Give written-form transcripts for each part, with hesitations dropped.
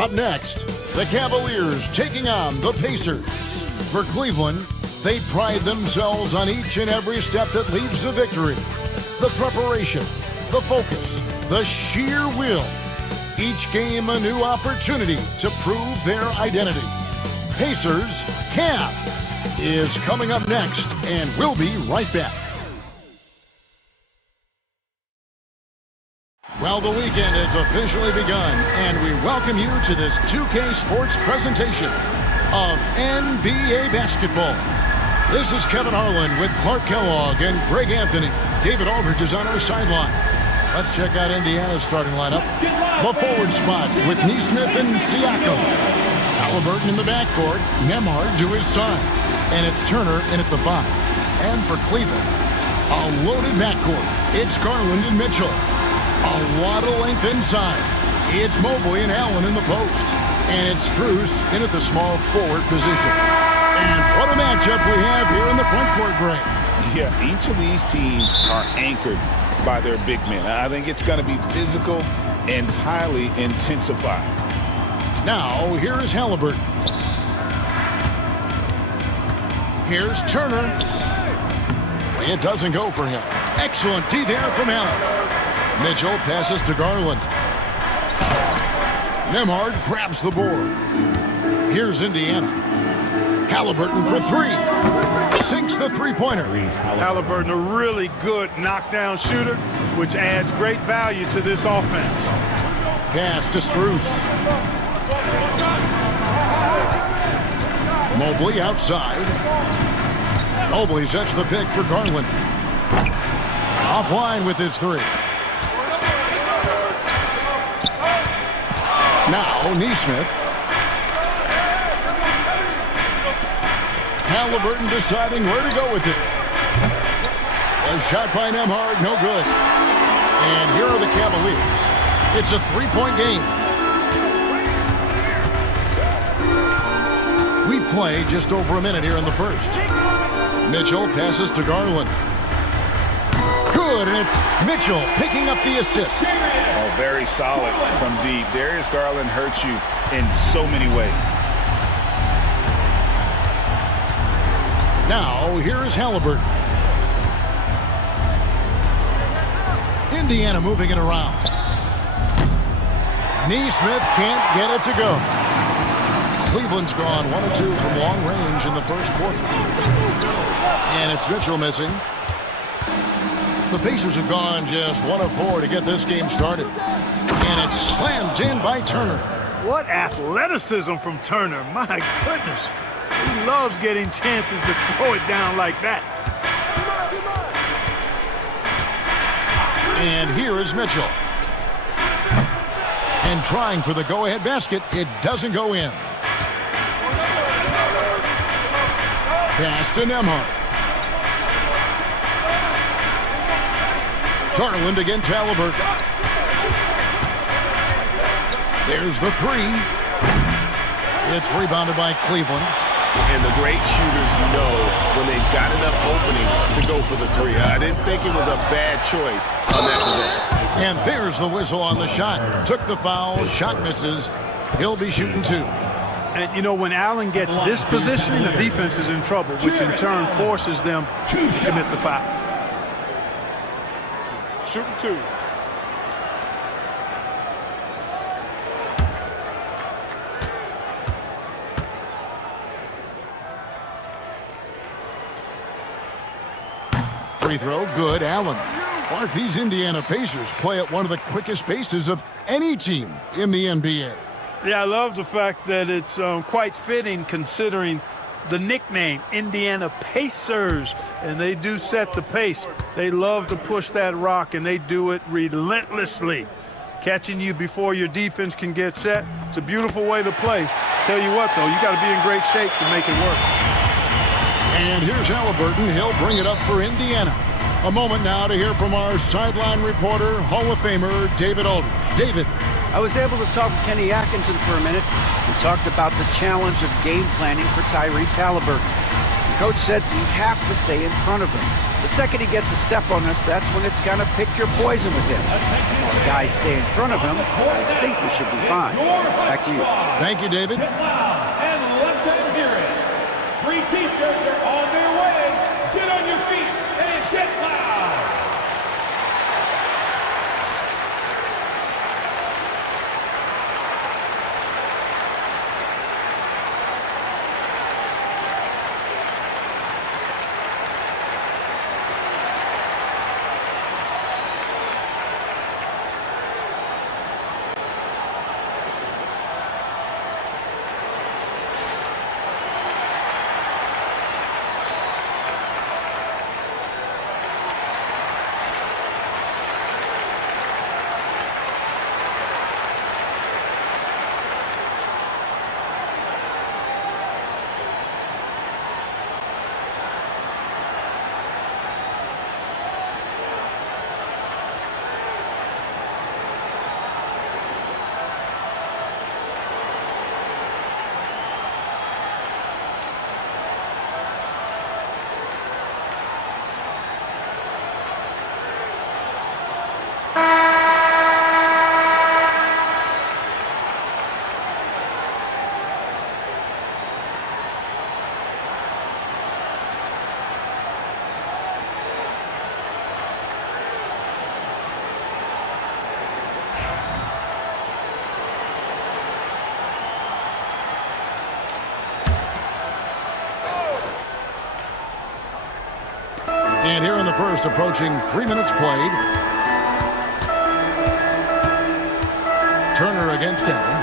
Up next, the Cavaliers taking on the Pacers. For Cleveland, they pride themselves on each and every step that leads to victory. The preparation, the focus, the sheer will. Each game a new opportunity to prove their identity. Pacers, Cavs is coming up next, and we'll be right back. Well, the weekend has officially begun, and we welcome you to this 2K Sports presentation of NBA basketball. This is Kevin Harlan with Clark Kellogg and Greg Anthony. David Aldridge is on our sideline. Let's check out Indiana's starting lineup. The forward spots with Nesmith and Siakam. Haliburton in the backcourt, Nembhard to his side. And it's Turner in at the 5. And for Cleveland, a loaded backcourt. It's Garland and Mitchell. A lot of length inside. It's Mobley and Allen in the post. And it's Tyrese in at the small forward position. And what a matchup we have here in the front court, Greg. Yeah, each of these teams are anchored by their big men. I think it's going to be physical and highly intensified. Now, here is Haliburton. Here's Turner. It doesn't go for him. Excellent D there from Allen. Mitchell passes to Garland. Nembhard grabs the board. Here's Indiana. Haliburton for 3. Sinks the three-pointer. Haliburton, a really good knockdown shooter, which adds great value to this offense. Pass to Tyrese. Mobley outside. Mobley sets the pick for Garland. Offline with his 3. Now, Nesmith. Haliburton deciding where to go with it. A shot by Nembhard, no good. And here are the Cavaliers. It's a 3-point game. We play just over a minute here in the first. Mitchell passes to Garland. Good, and it's Mitchell picking up the assist. Oh, very solid from deep. Darius Garland hurts you in so many ways. Now, here is Haliburton. Indiana moving it around. Nesmith can't get it to go. Cleveland's gone 1 of 2 from long range in the first quarter. And it's Mitchell missing. The Pacers have gone just 1 of 4 to get this game started. And it's slammed in by Turner. What athleticism from Turner. My goodness. He loves getting chances to throw it down like that. And here is Mitchell. And trying for the go-ahead basket. It doesn't go in. Pass to Nembhard. Garland against Haliburton. There's the 3. It's rebounded by Cleveland. And the great shooters know when they've got enough opening to go for the 3. I didn't think it was a bad choice on that possession. And there's the whistle on the shot. Took the foul, shot misses. He'll be shooting 2. And, you know, when Allen gets this positioning, the defense is in trouble, which in turn forces them to commit the foul. Shooting 2. Free throw, good, Allen. Clark, these Indiana Pacers play at one of the quickest paces of any team in the NBA. Yeah, I love the fact that it's quite fitting considering the nickname, Indiana Pacers. And they do set the pace. They love to push that rock, and they do it relentlessly. Catching you before your defense can get set. It's a beautiful way to play. Tell you what, though, you got to be in great shape to make it work. And here's Haliburton. He'll bring it up for Indiana. A moment now to hear from our sideline reporter, Hall of Famer David Aldridge. David. I was able to talk with Kenny Atkinson for a minute. We talked about the challenge of game planning for Tyrese Haliburton. The coach said we have to stay in front of him. The second he gets a step on us, that's when it's gonna pick your poison with him. If our guys stay in front of him, I think we should be fine. Back to you. Thank you, David. And let them hear it. 3 T-shirts are on their way. Get on your feet and get loud. And here in the first, approaching 3 minutes played. Turner against Allen.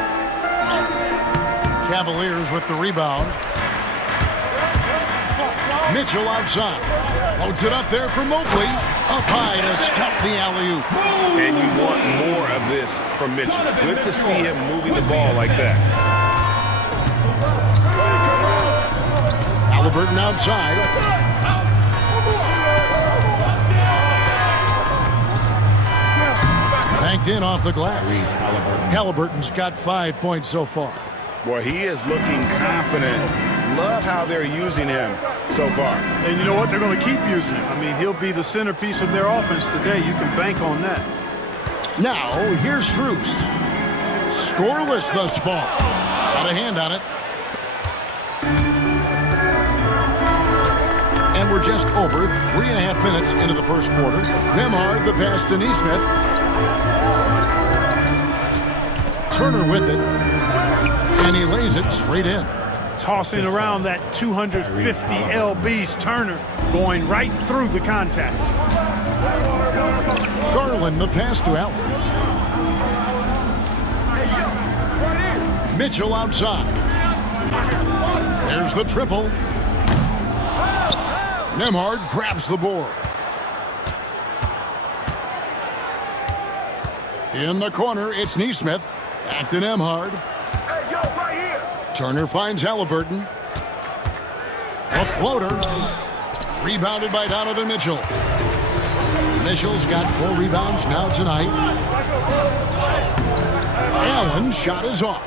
Cavaliers with the rebound. Mitchell outside. Loads it up there for Mobley. Up high to stuff the alley-oop. And you want more of this from Mitchell. Good to see him moving the ball like that. Haliburton outside. Banked in off the glass. Haliburton's got 5 points so far. Boy, he is looking confident. Love how they're using him so far. And you know what? They're going to keep using him. I mean, he'll be the centerpiece of their offense today. You can bank on that. Now, here's Strus. Scoreless thus far. Got a hand on it. And we're just over 3.5 minutes into the first quarter. Nembhard, the pass to Nesmith. Turner with it. And he lays it straight in. Tossing around that 250 lbs, Turner going right through the contact. Garland, the pass to Allen. Mitchell outside. There's the triple. Nembhard grabs the board. In the corner, it's Nesmith. Back to Nembhard. Turner finds Haliburton. A floater. Rebounded by Donovan Mitchell. Mitchell's got 4 rebounds now tonight. Allen's shot is off.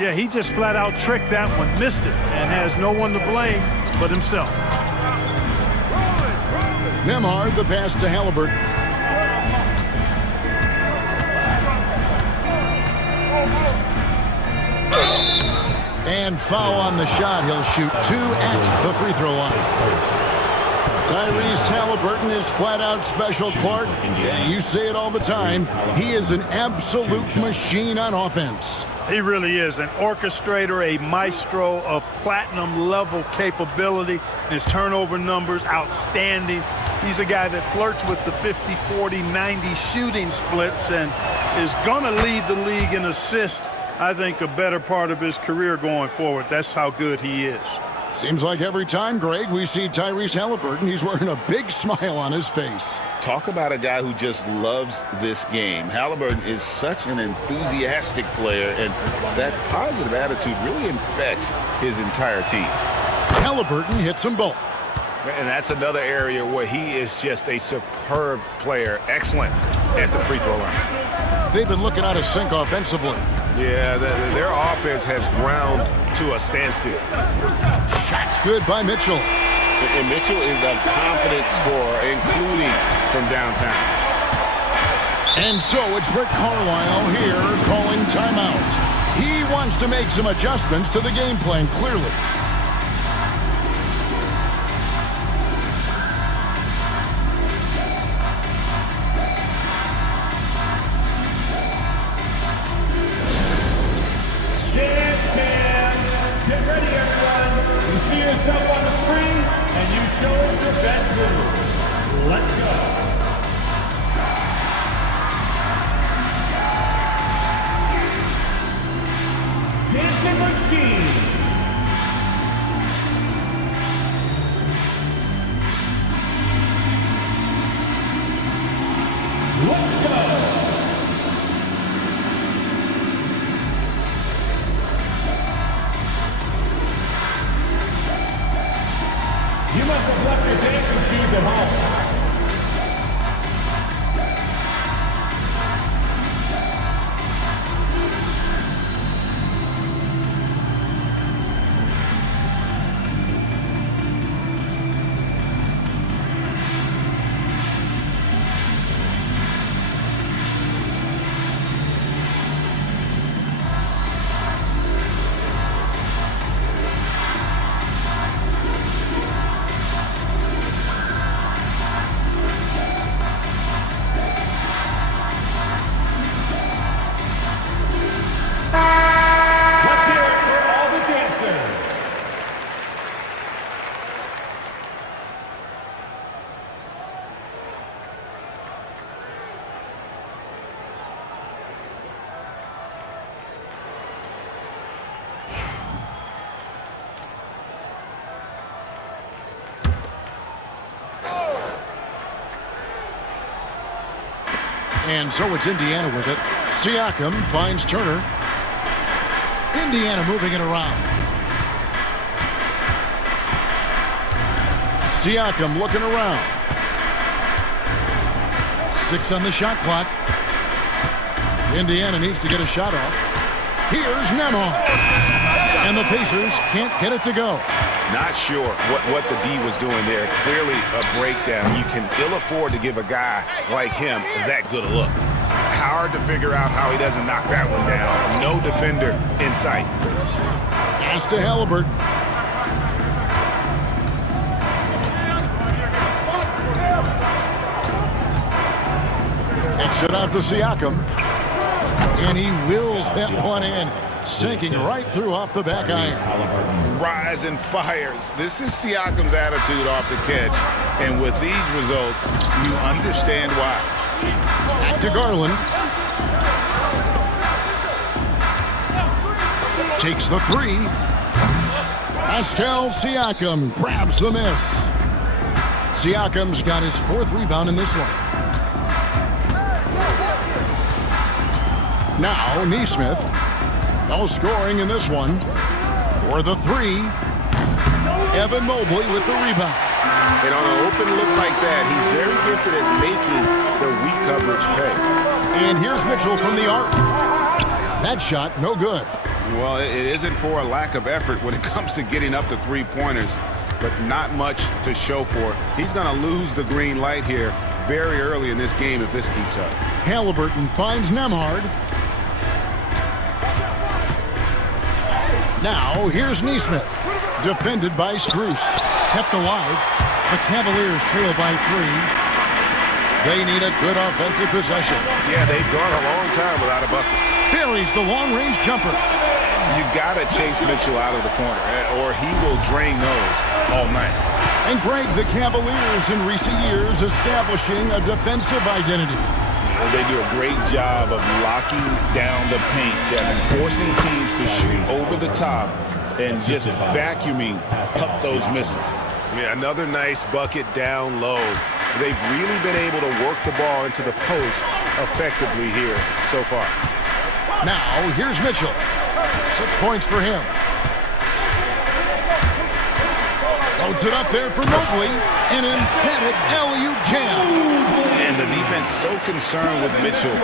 Yeah, he just flat out tricked that one, missed it, and has no one to blame but himself. Nembhard, the pass to Haliburton. And foul on the shot. He'll shoot 2 at the free throw line. Tyrese Haliburton is flat out special, Clark. You say it all the time. He is an absolute machine on offense. He really is an orchestrator, a maestro of platinum-level capability. His turnover numbers, outstanding. He's a guy that flirts with the 50, 40, 90 shooting splits and is going to lead the league in assists, I think, a better part of his career going forward. That's how good he is. Seems like every time, Greg, we see Tyrese Haliburton, he's wearing a big smile on his face. Talk about a guy who just loves this game. Haliburton is such an enthusiastic player, and that positive attitude really infects his entire team. Haliburton hits them both. And that's another area where he is just a superb player. Excellent at the free throw line. They've been looking out of sync offensively. Yeah, their offense has ground to a standstill. Shots good by Mitchell. And Mitchell is a confident scorer, including from downtown. And so it's Rick Carlisle here calling timeout. He wants to make some adjustments to the game plan, clearly. Get ready, everyone. You see yourself on the screen, and you show us your best move. Let's go. Dancing machine. Let's go. You must have left your dancing shoes at home. And so it's Indiana with it. Siakam finds Turner. Indiana moving it around. Siakam looking around. 6 on the shot clock. Indiana needs to get a shot off. Here's Nemhard. And the Pacers can't get it to go. Not sure what the D was doing there. Clearly a breakdown. You can ill afford to give a guy like him that good a look. Hard to figure out how he doesn't knock that one down. No defender in sight. Pass to Haliburton. Kicks it out to Siakam. And he wills that one in. Sinking right through off the back iron. Rise and fires. This is Siakam's attitude off the catch. And with these results, you understand why. Back to Garland. Takes the 3. Pascal Siakam grabs the miss. Siakam's got his 4th rebound in this one. Now Nesmith. No scoring in this one. For the 3, Evan Mobley with the rebound. And on an open look like that, he's very gifted at making the weak coverage pay. And here's Mitchell from the arc. That shot, no good. Well, it isn't for a lack of effort when it comes to getting up to 3-pointers, but not much to show for it. He's going to lose the green light here very early in this game if this keeps up. Haliburton finds Nemhard. Now, here's Nesmith. Defended by Strus. Kept alive. The Cavaliers trail by 3. They need a good offensive possession. Yeah, they've gone a long time without a bucket. Buries the long-range jumper. You got to chase Mitchell out of the corner, or he will drain those all night. And Greg, the Cavaliers in recent years establishing a defensive identity. They do a great job of locking down the paint, Kevin, forcing teams to shoot over the top and just vacuuming up those misses. Yeah, another nice bucket down low. They've really been able to work the ball into the post effectively here so far. Now, here's Mitchell. 6 points for him. Loads it up there for Mobley. An emphatic alley-oop jam. And the defense so concerned with Mitchell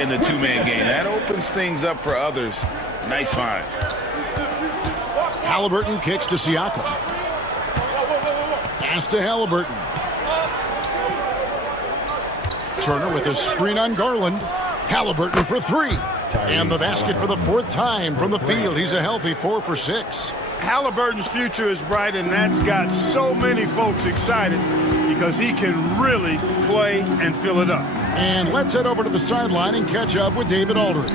in the two-man game. That opens things up for others. Nice find. Haliburton kicks to Siakam. Pass to Haliburton. Turner with a screen on Garland. Haliburton for three. And the basket for the fourth time from the field. He's a healthy 4 for 6. Haliburton's future is bright, and that's got so many folks excited because he can really play and fill it up. And let's head over to the sideline and catch up with David Aldridge.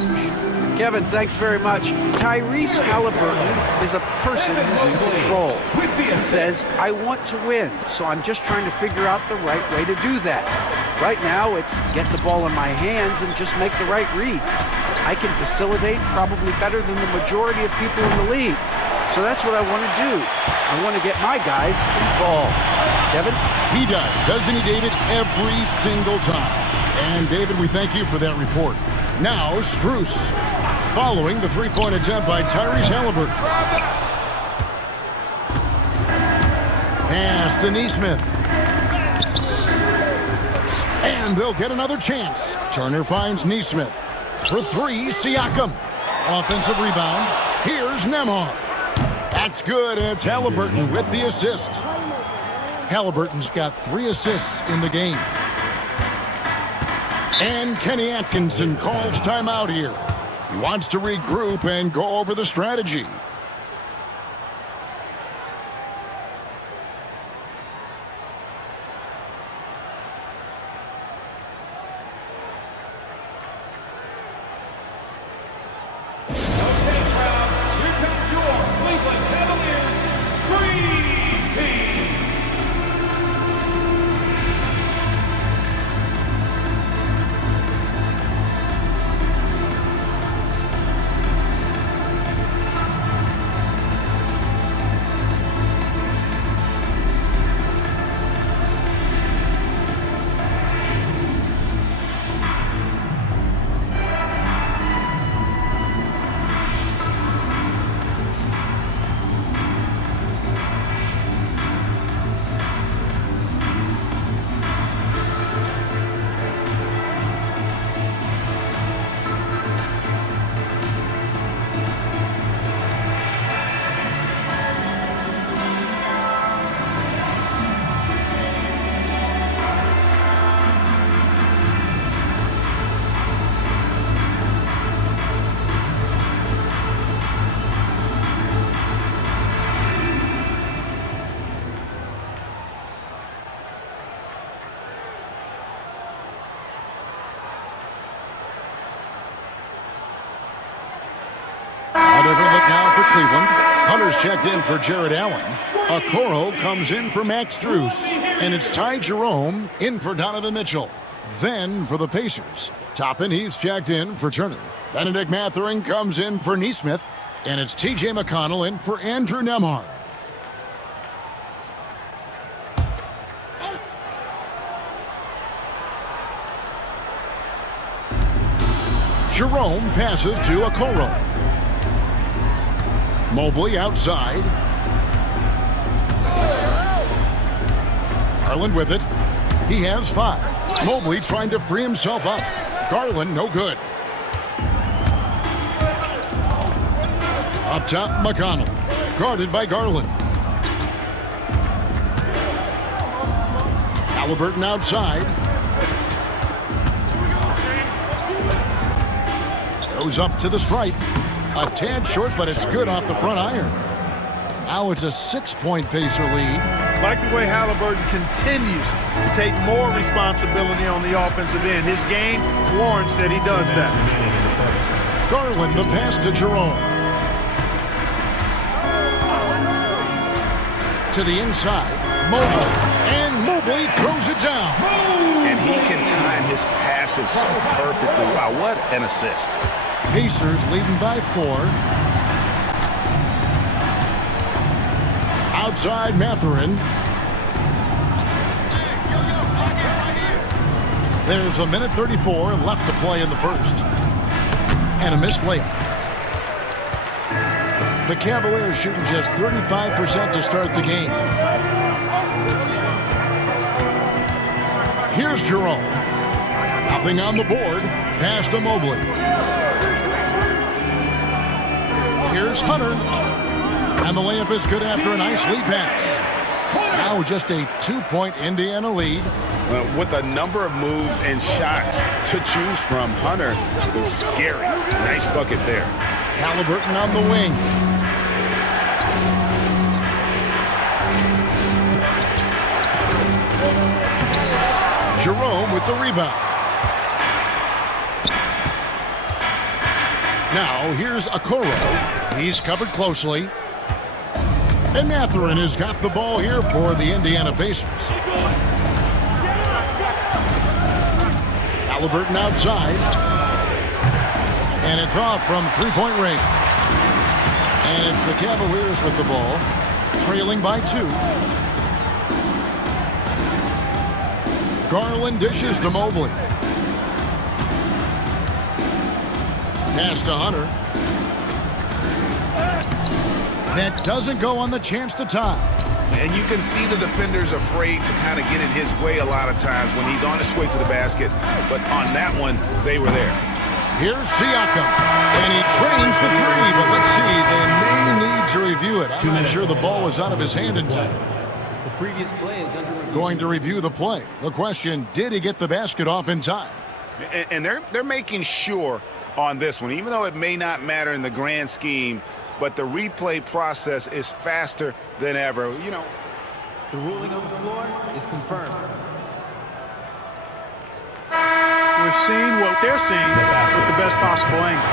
Kevin, thanks very much. Tyrese Haliburton is a person who's in control. He says, I want to win, so I'm just trying to figure out the right way to do that. Right now, it's get the ball in my hands and just make the right reads. I can facilitate probably better than the majority of people in the league. So that's what I want to do. I want to get my guys involved. Kevin? He does, doesn't he, David? Every single time. And, David, we thank you for that report. Now, Strus, following the three-point attempt by Tyrese Haliburton. Pass to Nesmith. And they'll get another chance. Turner finds Nesmith. For three, Siakam. Offensive rebound. Here's Nembhard. That's good, and it's Haliburton with the assist. Haliburton's got 3 assists in the game. And Kenny Atkinson calls timeout here. He wants to regroup and go over the strategy. Okay, crowd, here comes your Cleveland Cavaliers Dream Team. A different look now for Cleveland. Hunter's checked in for Jarrett Allen. Okoro comes in for Max Strus. And it's Ty Jerome in for Donovan Mitchell. Then for the Pacers, Toppin, he's checked in for Turner. Bennedict Mathurin comes in for Nesmith. And it's T.J. McConnell in for Andrew Nembhard. Jerome passes to Okoro. Mobley outside. Garland with it. He has 5. Mobley trying to free himself up. Garland, no good. Up top, McConnell. Guarded by Garland. Haliburton outside. Goes up to the stripe. A tad short, but it's good off the front iron. Now it's a 6-point Pacer lead. Like the way Haliburton continues to take more responsibility on the offensive end. His game warrants that he does that. Garland, the pass to Jerome. To the inside, Mobley. And Mobley throws it down. And he can time his passes so perfectly. Wow, what an assist. Pacers leading by 4. Outside Mathurin. There's 1:34 left to play in the first. And a missed layup. The Cavaliers shooting just 35% to start the game. Here's Jerome. Nothing on the board. Pass to Mobley. Here's Hunter. And the layup is good after a nice lead pass. Now just a 2-point Indiana lead. With a number of moves and shots to choose from, Hunter is scary. Nice bucket there. Haliburton on the wing. Jerome with the rebound. Now here's Okoro. He's covered closely. And Mathurin has got the ball here for the Indiana Pacers. Haliburton outside. And it's off from three-point range. And it's the Cavaliers with the ball, trailing by 2. Garland dishes to Mobley. Pass to Hunter. That doesn't go on the chance to tie. And you can see the defenders afraid to kind of get in his way a lot of times when he's on his way to the basket. But on that one, they were there. Here's Siakam. And he trains the 3, but let's see. They may need to review it. I'm not sure the ball was out of his hand in time. The previous play is under review. Going to review the play. The question, did he get the basket off in time? And they're making sure on this one, even though it may not matter in the grand scheme, but the replay process is faster than ever. You know, The ruling on the floor is confirmed. We're seeing what they're seeing with the best possible angle.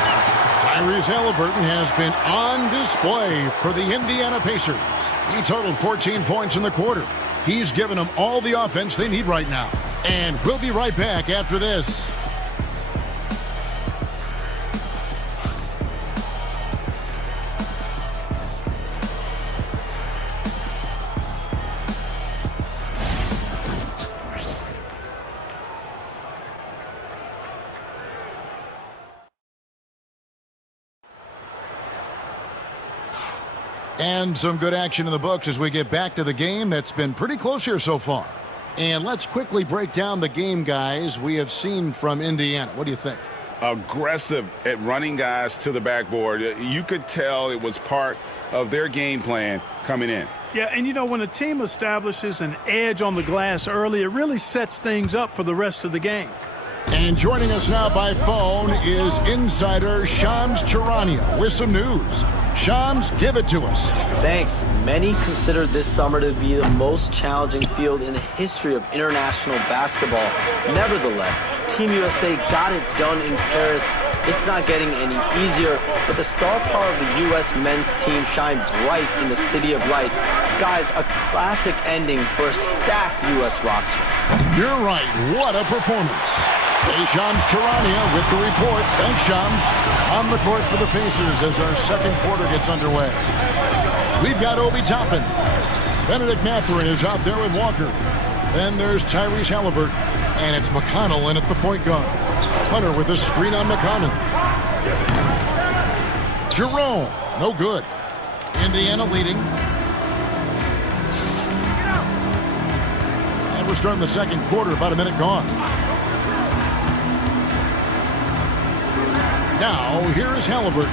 Tyrese Haliburton has been on display for the Indiana Pacers. He totaled 14 points in the quarter. He's given them all the offense they need right now. And we'll be right back after this. And some good action in the books as we get back to the game that's been pretty close here so far. And let's quickly break down the game, guys, we have seen from Indiana. What do you think? Aggressive at running guys to the backboard. You could tell it was part of their game plan coming in. Yeah, and you know, when a team establishes an edge on the glass early, it really sets things up for the rest of the game. And joining us now by phone is insider Shams Charania with some news. Shams, give it to us. Thanks. Many consider this summer to be the most challenging field in the history of international basketball. Nevertheless, Team USA got it done in Paris. It's not getting any easier, but the star power of the U.S. men's team shined bright in the City of Lights. Guys, a classic ending for a stacked U.S. roster. You're right. What a performance. Hey, Shams Charania with the report. Thanks, Shams. On the court for the Pacers as our second quarter gets underway. We've got Obi Toppin. Bennedict Mathurin is out there with Walker. Then there's Tyrese Haliburton. And it's McConnell in at the point guard. Hunter with a screen on McConnell. Jerome, no good. Indiana leading. And we're starting the second quarter, about a minute gone. Now, here is Haliburton.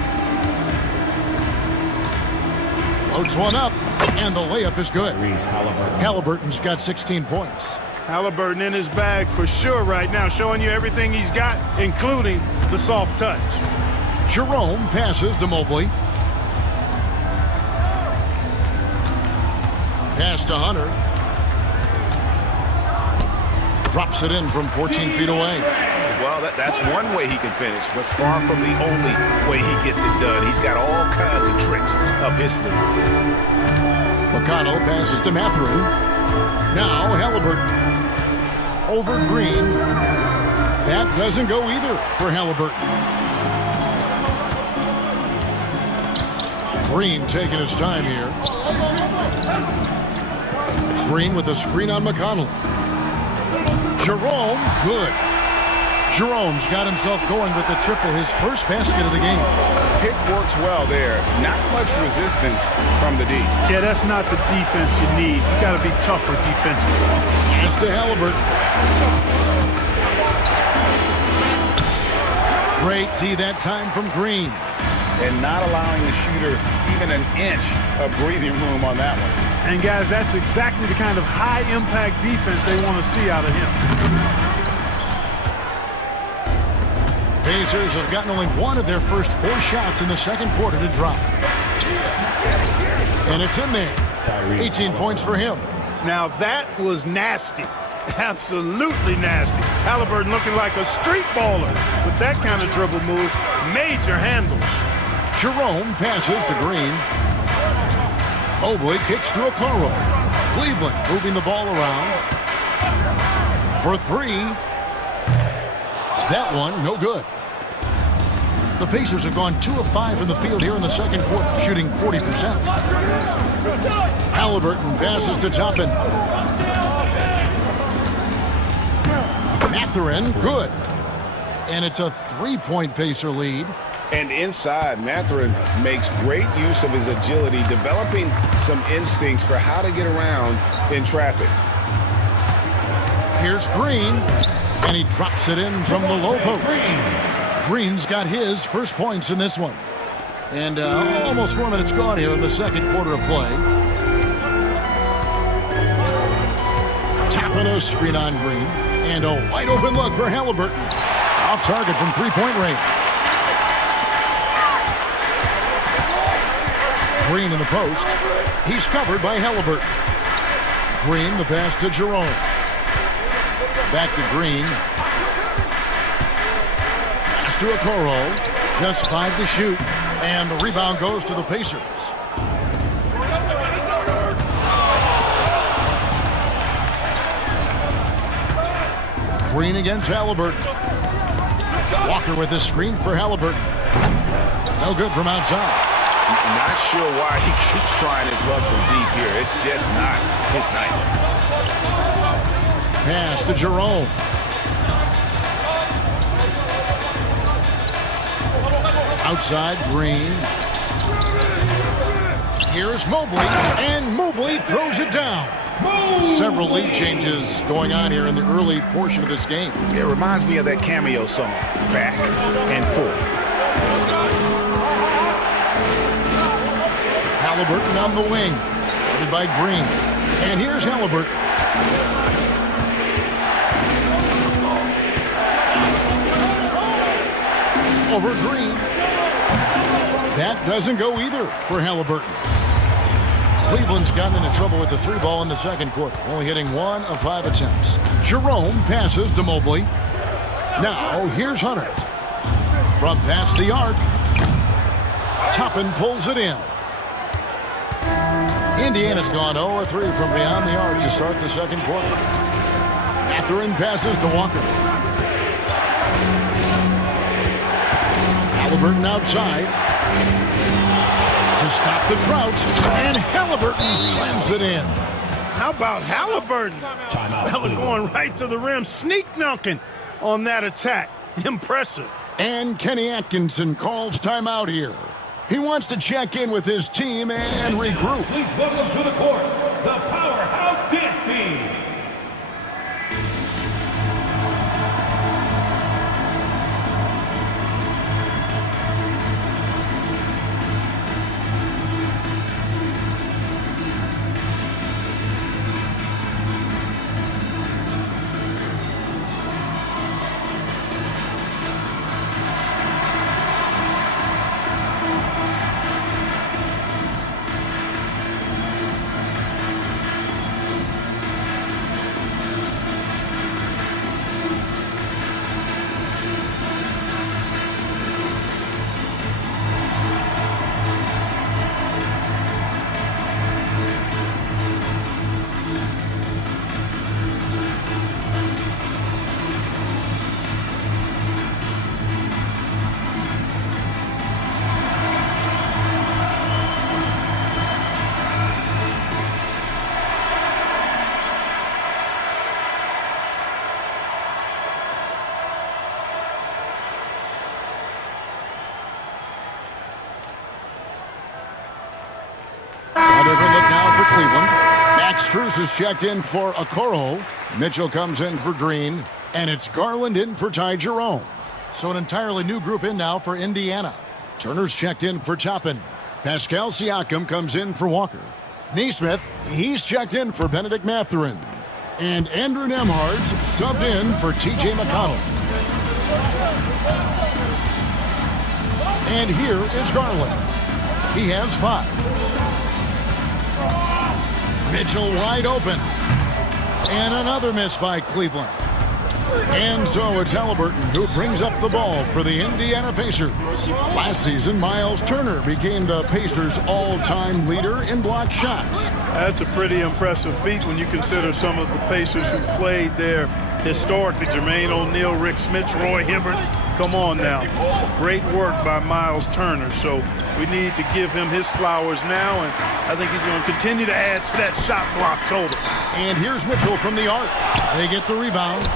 Floats one up, and the layup is good. Haliburton's got 16 points. Haliburton in his bag for sure right now, showing you everything he's got, including the soft touch. Jerome passes to Mobley. Pass to Hunter. Drops it in from 14 feet away. Well, that's one way he can finish, but far from the only way he gets it done. He's got all kinds of tricks up his sleeve. McConnell passes to Mathurin. Now Haliburton. Over Green. That doesn't go either for Haliburton. Green taking his time here. Green with a screen on McConnell. Jerome, good. Jerome's got himself going with the triple, his first basket of the game. Pick works well there. Not much resistance from the D. Yeah, that's not the defense you need. You got to be tougher defensively. Pass to Haliburton. Great D that time from Green. And not allowing the shooter even an inch of breathing room on that one. And, guys, that's exactly the kind of high-impact defense they want to see out of him. Pacers have gotten only one of their first 4 shots in the second quarter to drop. And it's in there. 18 points for him. Now, that was nasty. Absolutely nasty. Haliburton looking like a street baller with that kind of dribble move. Major handles. Jerome passes to Green. Mobley kicks to Okoro. Cleveland moving the ball around. For 3. That one, no good. The Pacers have gone 2 of 5 in the field here in the second quarter, shooting 40%. Haliburton passes to Toppin. Mathurin, good. And it's a 3-point Pacer lead. And inside, Mathurin makes great use of his agility, developing some instincts for how to get around in traffic. Here's Green, and he drops it in from the low post. Green's got his first points in this one. And almost 4 minutes gone here in the second quarter of play. Tapping a screen on Green. And a wide open look for Haliburton. Off target from 3-point range. Green in the post. He's covered by Haliburton. Green, the pass to Jerome. Back to Green. Pass to Okoro. Just 5 to shoot. And the rebound goes to the Pacers. Green against Haliburton. Walker with his screen for Haliburton. No good from outside. Not sure why he keeps trying his luck from deep here. It's just not his night. Pass to Jerome. Outside, Green. Here's Mobley, and Mobley throws it down. Several lead changes going on here in the early portion of this game. It reminds me of that cameo song, Back and Forth. Haliburton on the wing, guarded by Green. And here's Haliburton. Over Green. That doesn't go either for Haliburton. Cleveland's gotten into trouble with the 3 ball in the second quarter, only hitting 1 of 5 attempts. Jerome passes to Mobley. Now, here's Hunter. From past the arc. Toppin pulls it in. Indiana's gone 0-3 from beyond the arc to start the second quarter. Mathurin passes to Walker. Haliburton outside. To stop the drought, and Haliburton slams it in. How about Haliburton? Fella going right to the rim, sneak dunking on that attack. Impressive. And Kenny Atkinson calls timeout here. He wants to check in with his team and regroup. Please welcome to the court, the Powerhouse Dance Team. Cleveland. Max Strus is checked in for Okoro. Mitchell comes in for Green. And it's Garland in for Ty Jerome. So an entirely new group in now for Indiana. Turner's checked in for Toppin. Pascal Siakam comes in for Walker. Neesmith, he's checked in for Bennedict Mathurin. And Andrew Nembhard's subbed in for T.J. McConnell. And here is Garland. He has 5. Mitchell wide open. And another miss by Cleveland. And so it's Haliburton who brings up the ball for the Indiana Pacers. Last season, Myles Turner became the Pacers' all-time leader in block shots. That's a pretty impressive feat when you consider some of the Pacers who played there historically. Jermaine O'Neal, Rick Smith, Roy Hibbert. Come on now. Great work by Myles Turner. So we need to give him his flowers now, and I think he's going to continue to add to that shot block total. And here's Mitchell from the arc. They get the rebound.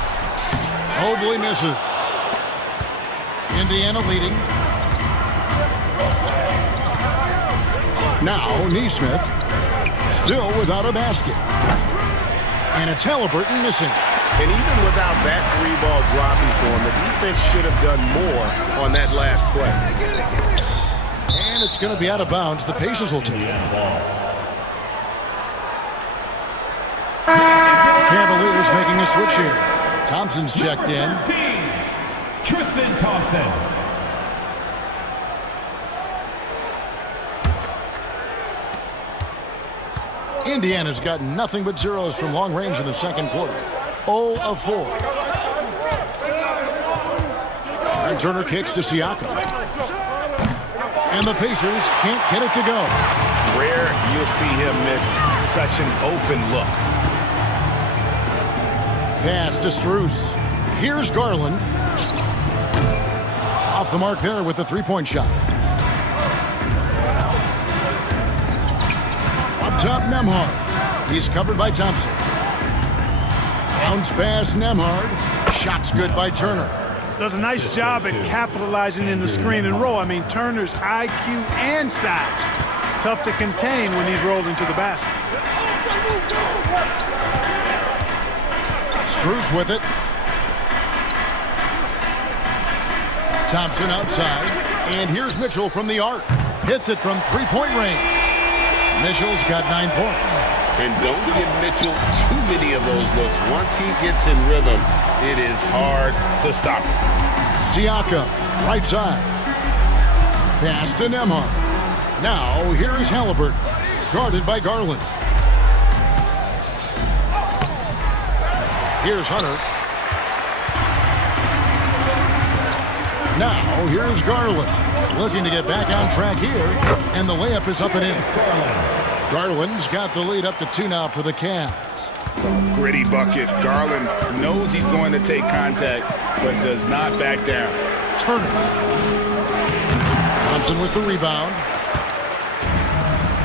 Mobley misses. Indiana leading. Now Neesmith still without a basket. And it's Haliburton missing. And even without that 3-ball dropping for him, the defense should have done more on that last play. And it's going to be out of bounds. The Pacers will take it. Cavaliers making a switch here. Thompson's checked in. Tristan Thompson. Indiana's got nothing but zeros from long range in the second quarter. 0 of 4. And Turner kicks to Siakam. And the Pacers can't get it to go. Rare you'll see him miss such an open look. Pass to Strus. Here's Garland. Off the mark there with the 3-point shot. Up top, Nembhard. He's covered by Thompson. Bounce pass, Nembhard. Shot's good by Turner. Does a nice job at capitalizing in the screen and roll. I mean, Turner's IQ and size. Tough to contain when he's rolled into the basket. Strus with it. Thompson outside. And here's Mitchell from the arc. Hits it from 3-point range. Mitchell's got 9 points. And don't give Mitchell too many of those looks. Once he gets in rhythm, it is hard to stop him. Siakam, right side. Pass to Nembhard. Now, here is Haliburton, guarded by Garland. Here's Hunter. Now, here's Garland, looking to get back on track here, and the layup is up and in. Garland's got the lead up to 2 now for the Cavs. Gritty bucket. Garland knows he's going to take contact, but does not back down. Turner. Thompson with the rebound.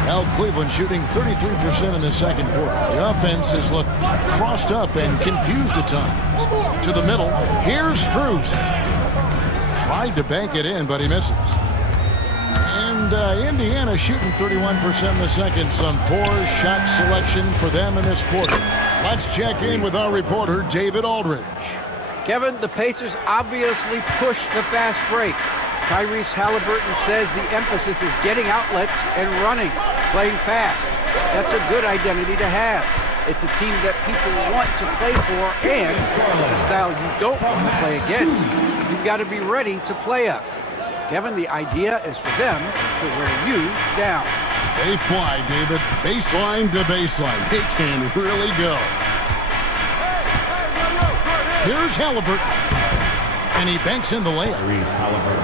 Now Cleveland shooting 33% in the second quarter. The offense has looked crossed up and confused at times. To the middle. Here's Strus. Tried to bank it in, but he misses. And Indiana shooting 31% in the second. Some poor shot selection for them in this quarter. Let's check in with our reporter, David Aldridge. Kevin, the Pacers obviously pushed the fast break. Tyrese Haliburton says the emphasis is getting outlets and running, playing fast. That's a good identity to have. It's a team that people want to play for, and it's a style you don't want to play against. You've got to be ready to play us. Kevin, the idea is for them to wear you down. They fly, David. Baseline to baseline. They can really go. Here's Haliburton. And he banks in the layup.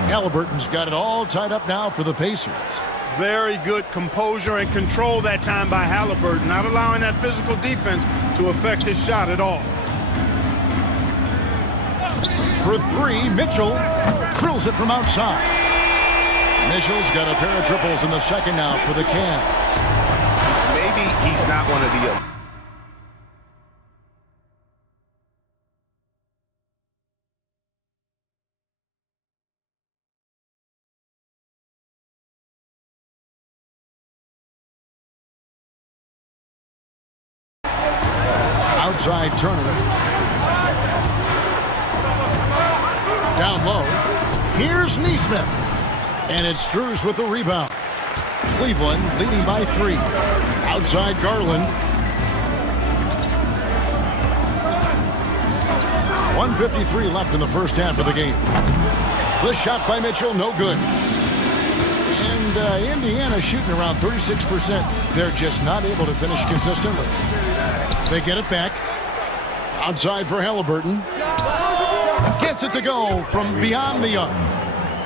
Haliburton's got it all tied up now for the Pacers. Very good composure and control that time by Haliburton, not allowing that physical defense to affect his shot at all. For 3, Mitchell drills it from outside. Mitchell's got a pair of triples in the second now for the Cavs. Maybe he's not one of the outside Turner. Down low. Here's Neesmith. And it's Strus with the rebound. Cleveland leading by 3. Outside Garland. 1:53 left in the first half of the game. The shot by Mitchell, no good. And Indiana shooting around 36%. They're just not able to finish consistently. They get it back. Outside for Haliburton. Gets it to go from beyond the arc.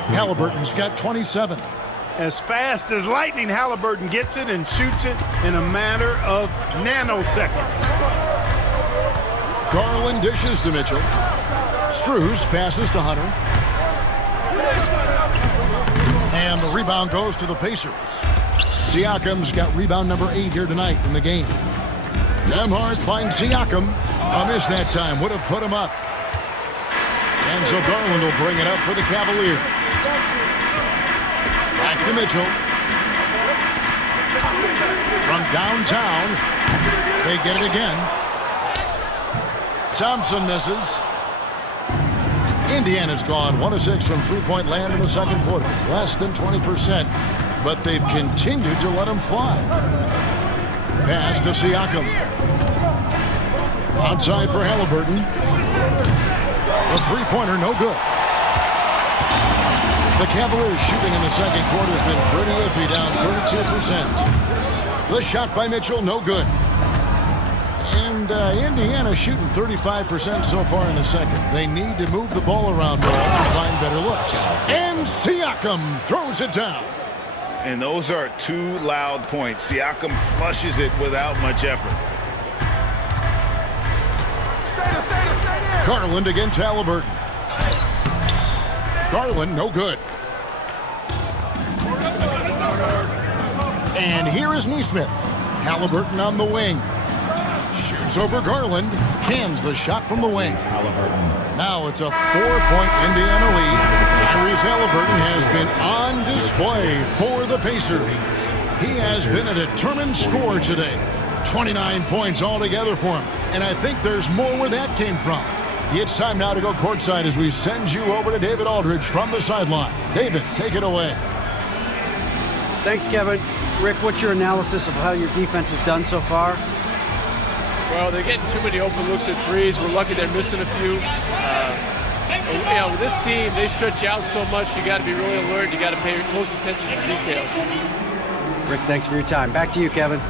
Haliburton's got 27. As fast as lightning, Haliburton gets it and shoots it in a matter of nanoseconds. Garland dishes to Mitchell. Strus passes to Hunter. And the rebound goes to the Pacers. Siakam's got rebound number 8 here tonight in the game. Demhard finds Siakam. A miss that time. Would have put him up. And so Garland will bring it up for the Cavaliers. Back to Mitchell. From downtown, they get it again. Thompson misses. Indiana's gone 1 of 6 from three-point land in the second quarter. Less than 20%, but they've continued to let them fly. Pass to Siakam. Outside for Haliburton. A three-pointer, no good. The Cavaliers shooting in the second quarter has been pretty iffy, down 32%. The shot by Mitchell, no good. And Indiana shooting 35% so far in the second. They need to move the ball around more and find better looks. And Siakam throws it down. And those are 2 loud points. Siakam flushes it without much effort. Garland against Haliburton. Garland, no good. And here is Nesmith. Haliburton on the wing. Shoots over Garland. Cans the shot from the wing. Now it's a 4-point Indiana lead. Tyrese Haliburton has been on display for the Pacers. He has been a determined scorer today. 29 points altogether for him. And I think there's more where that came from. It's time now to go courtside as we send you over to David Aldridge from the sideline. David, take it away. Thanks, Kevin. Rick, what's your analysis of how your defense has done so far? Well, they're getting too many open looks at threes. We're lucky they're missing a few. With this team, they stretch you out so much, you got to be really alert. You got to pay close attention to details. Rick, thanks for your time. Back to you, Kevin.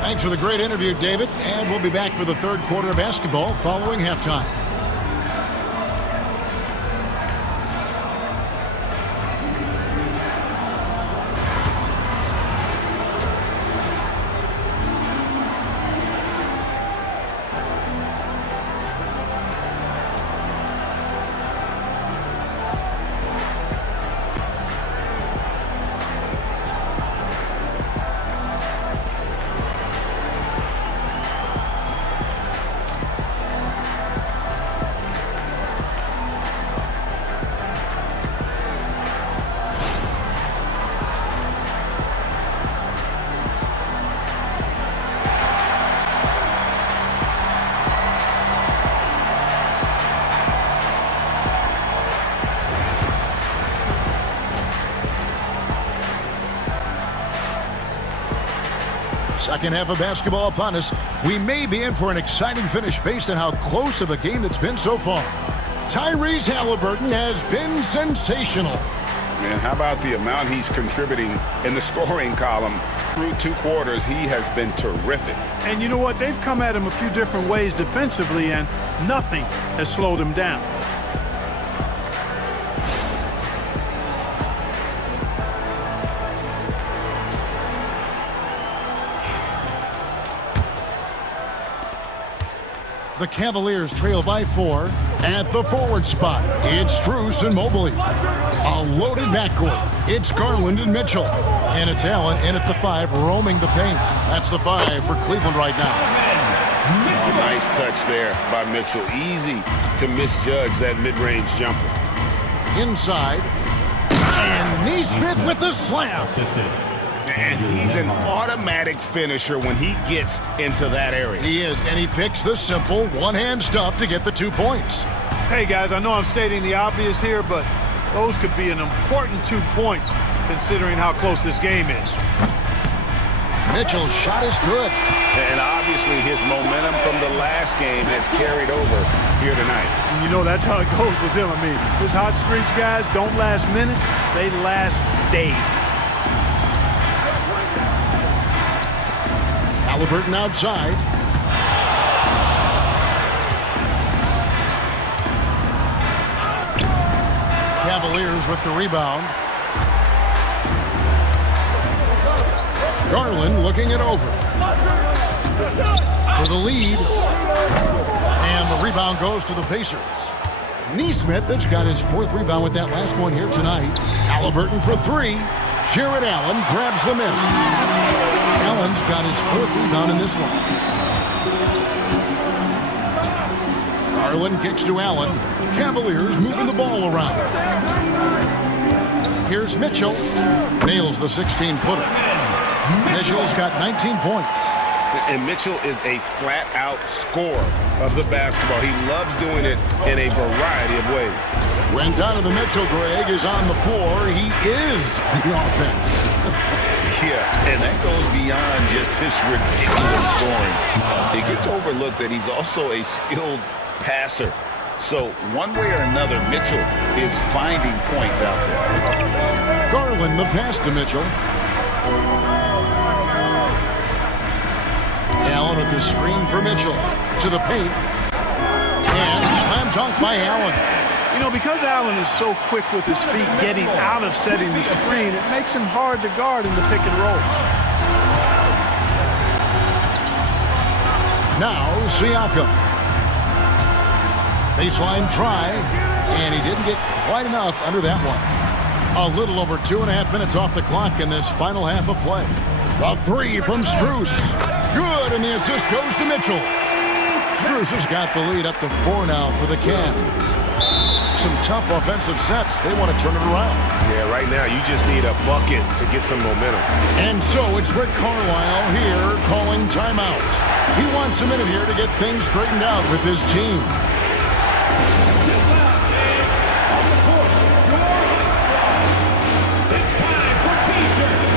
Thanks for the great interview, David. And we'll be back for the third quarter of basketball following halftime. Second half of basketball upon us. We may be in for an exciting finish based on how close of a game it's been so far. Tyrese Haliburton has been sensational. Man, how about the amount he's contributing in the scoring column? Through 2 quarters, he has been terrific. And you know what? They've come at him a few different ways defensively, and nothing has slowed him down. The Cavaliers trail by 4 at the forward spot. It's Strus and Mobley. A loaded backcourt. It's Garland and Mitchell. And it's Allen in at the 5, roaming the paint. That's the 5 for Cleveland right now. Oh, nice touch there by Mitchell. Easy to misjudge that mid-range jumper. Inside. And Nesmith with the slam. And he's an automatic finisher when he gets into that area. He is, and he picks the simple one-hand stuff to get the 2 points. Hey, guys, I know I'm stating the obvious here, but those could be an important 2 points considering how close this game is. Mitchell's shot is good. And obviously his momentum from the last game has carried over here tonight. And you know that's how it goes with him. I mean, his hot streaks, guys, don't last minutes. They last days. Haliburton outside. Cavaliers with the rebound. Garland looking it over. For the lead. And the rebound goes to the Pacers. Nesmith has got his 4th rebound with that last one here tonight. Haliburton for 3. Jarrett Allen grabs the miss. Allen's got his 4th rebound in this one. Garland kicks to Allen. Cavaliers moving the ball around. Here's Mitchell. Nails the 16-footer. Mitchell's got 19 points. And Mitchell is a flat-out scorer of the basketball. He loves doing it in a variety of ways. When Donovan Mitchell, Greg, is on the floor, he is the offense. Yeah, and that goes beyond just his ridiculous scoring. It gets overlooked that he's also a skilled passer. So one way or another, Mitchell is finding points out there. Garland the pass to Mitchell. Allen with the screen for Mitchell. To the paint. And slam dunk by Allen. You know, because Allen is so quick with his feet getting out of setting the screen, it makes him hard to guard in the pick and rolls. Now Siakam. Baseline try, and he didn't get quite enough under that one. A little over 2.5 minutes off the clock in this final half of play. A 3 from Strus. Good, and the assist goes to Mitchell. Strus has got the lead up to 4 now for the Cavs. Some tough offensive sets. They want to turn it around. Yeah, right now you just need a bucket to get some momentum. And so it's Rick Carlisle here calling timeout. He wants a minute here to get things straightened out with his team. It's time for T-shirts.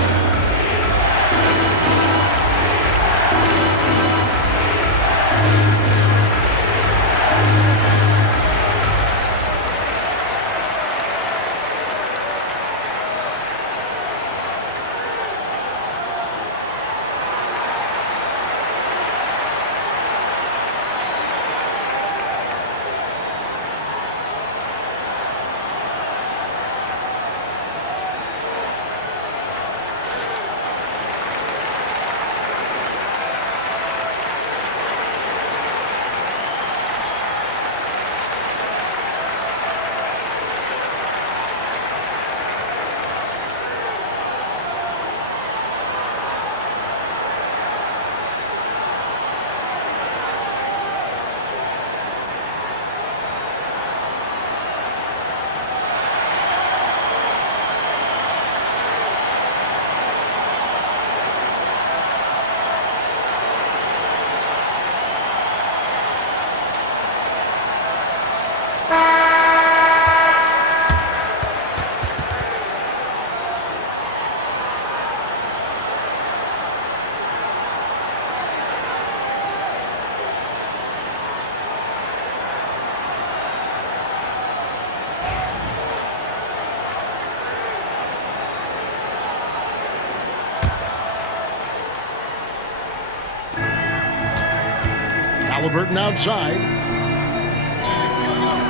Haliburton outside.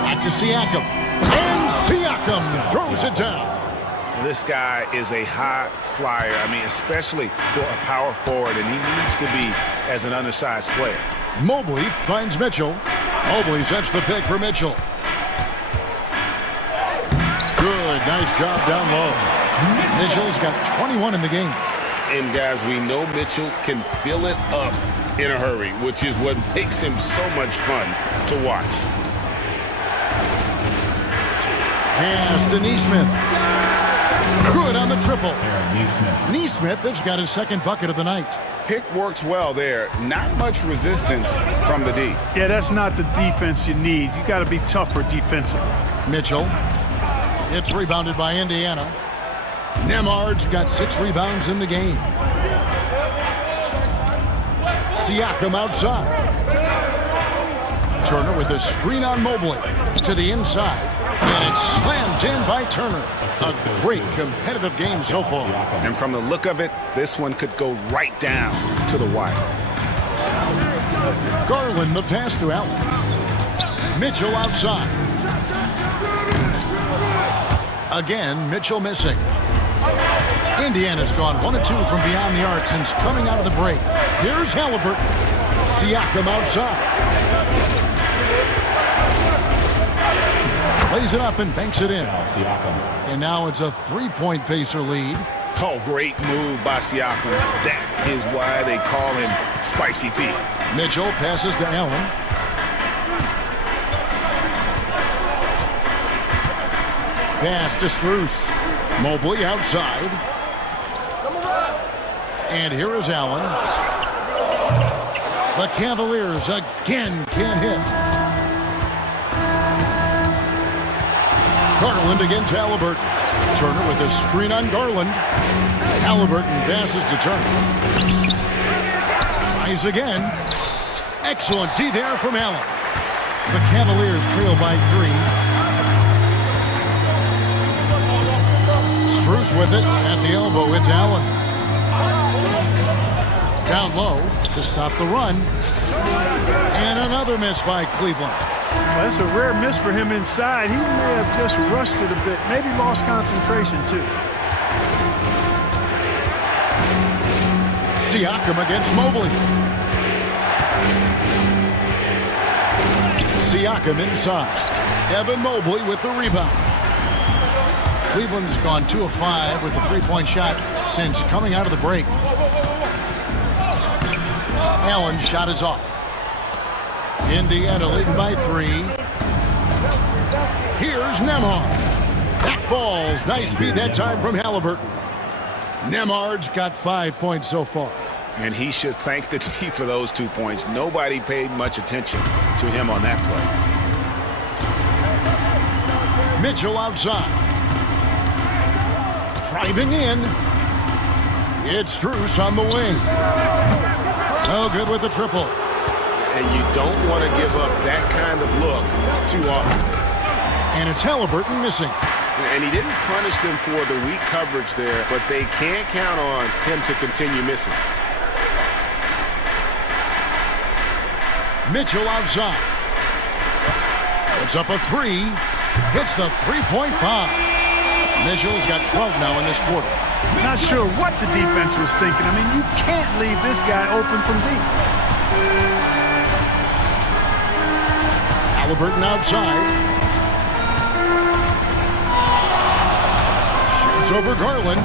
Back to Siakam. And Siakam throws it down. This guy is a high flyer. I mean, especially for a power forward, and he needs to be as an undersized player. Mobley finds Mitchell. Mobley sets the pick for Mitchell. Good, nice job down low. Mitchell's got 21 in the game. And guys, we know Mitchell can fill it up in a hurry, which is what makes him so much fun to watch. Pass to Nesmith. Good on the triple. Nesmith has got his second bucket of the night. Pick works well there. Not much resistance from the D. Yeah, that's not the defense you need. You got to be tougher defensively. Mitchell. It's rebounded by Indiana. Nemard's got 6 rebounds in the game. Siakam outside. Turner with a screen on Mobley to the inside. And it's slammed in by Turner. A great competitive game so far. And from the look of it, this one could go right down to the wire. Garland the pass to Allen. Mitchell outside. Again, Mitchell missing. Indiana's gone 1 of 2 from beyond the arc since coming out of the break. Here's Haliburton. Siakam outside. Lays it up and banks it in. And now it's a 3-point Pacer lead. Oh, great move by Siakam. That is why they call him Spicy Pete. Mitchell passes to Allen. Pass to Strus. Mobley outside. And here is Allen. The Cavaliers again can't hit. Garland against Haliburton. Turner with a screen on Garland. Haliburton passes to Turner. Tries again. Excellent D there from Allen. The Cavaliers trail by 3. Strus with it at the elbow. It's Allen. Down low to stop the run. And another miss by Cleveland. Well, that's a rare miss for him inside. He may have just rushed it a bit, maybe lost concentration too. Siakam against Mobley. Siakam inside. Evan Mobley with the rebound. Cleveland's gone 2 of 5 with the 3-point shot since coming out of the break. Allen's shot is off. Indiana leading by 3. Here's Nembhard. That falls. Nice feed that time from Haliburton. Nembhard's got 5 points so far. And he should thank the team for those 2 points. Nobody paid much attention to him on that play. Mitchell outside. Driving in. It's Strus on the wing. No good with the triple. And you don't want to give up that kind of look too often. And it's Haliburton missing. And he didn't punish them for the weak coverage there, but they can't count on him to continue missing. Mitchell outside. Puts up a 3. Hits the 3-point bomb. Mitchell's got 12 now in this quarter. Not sure what the defense was thinking. I mean, you can't leave this guy open from deep. Haliburton outside. Shoots over Garland.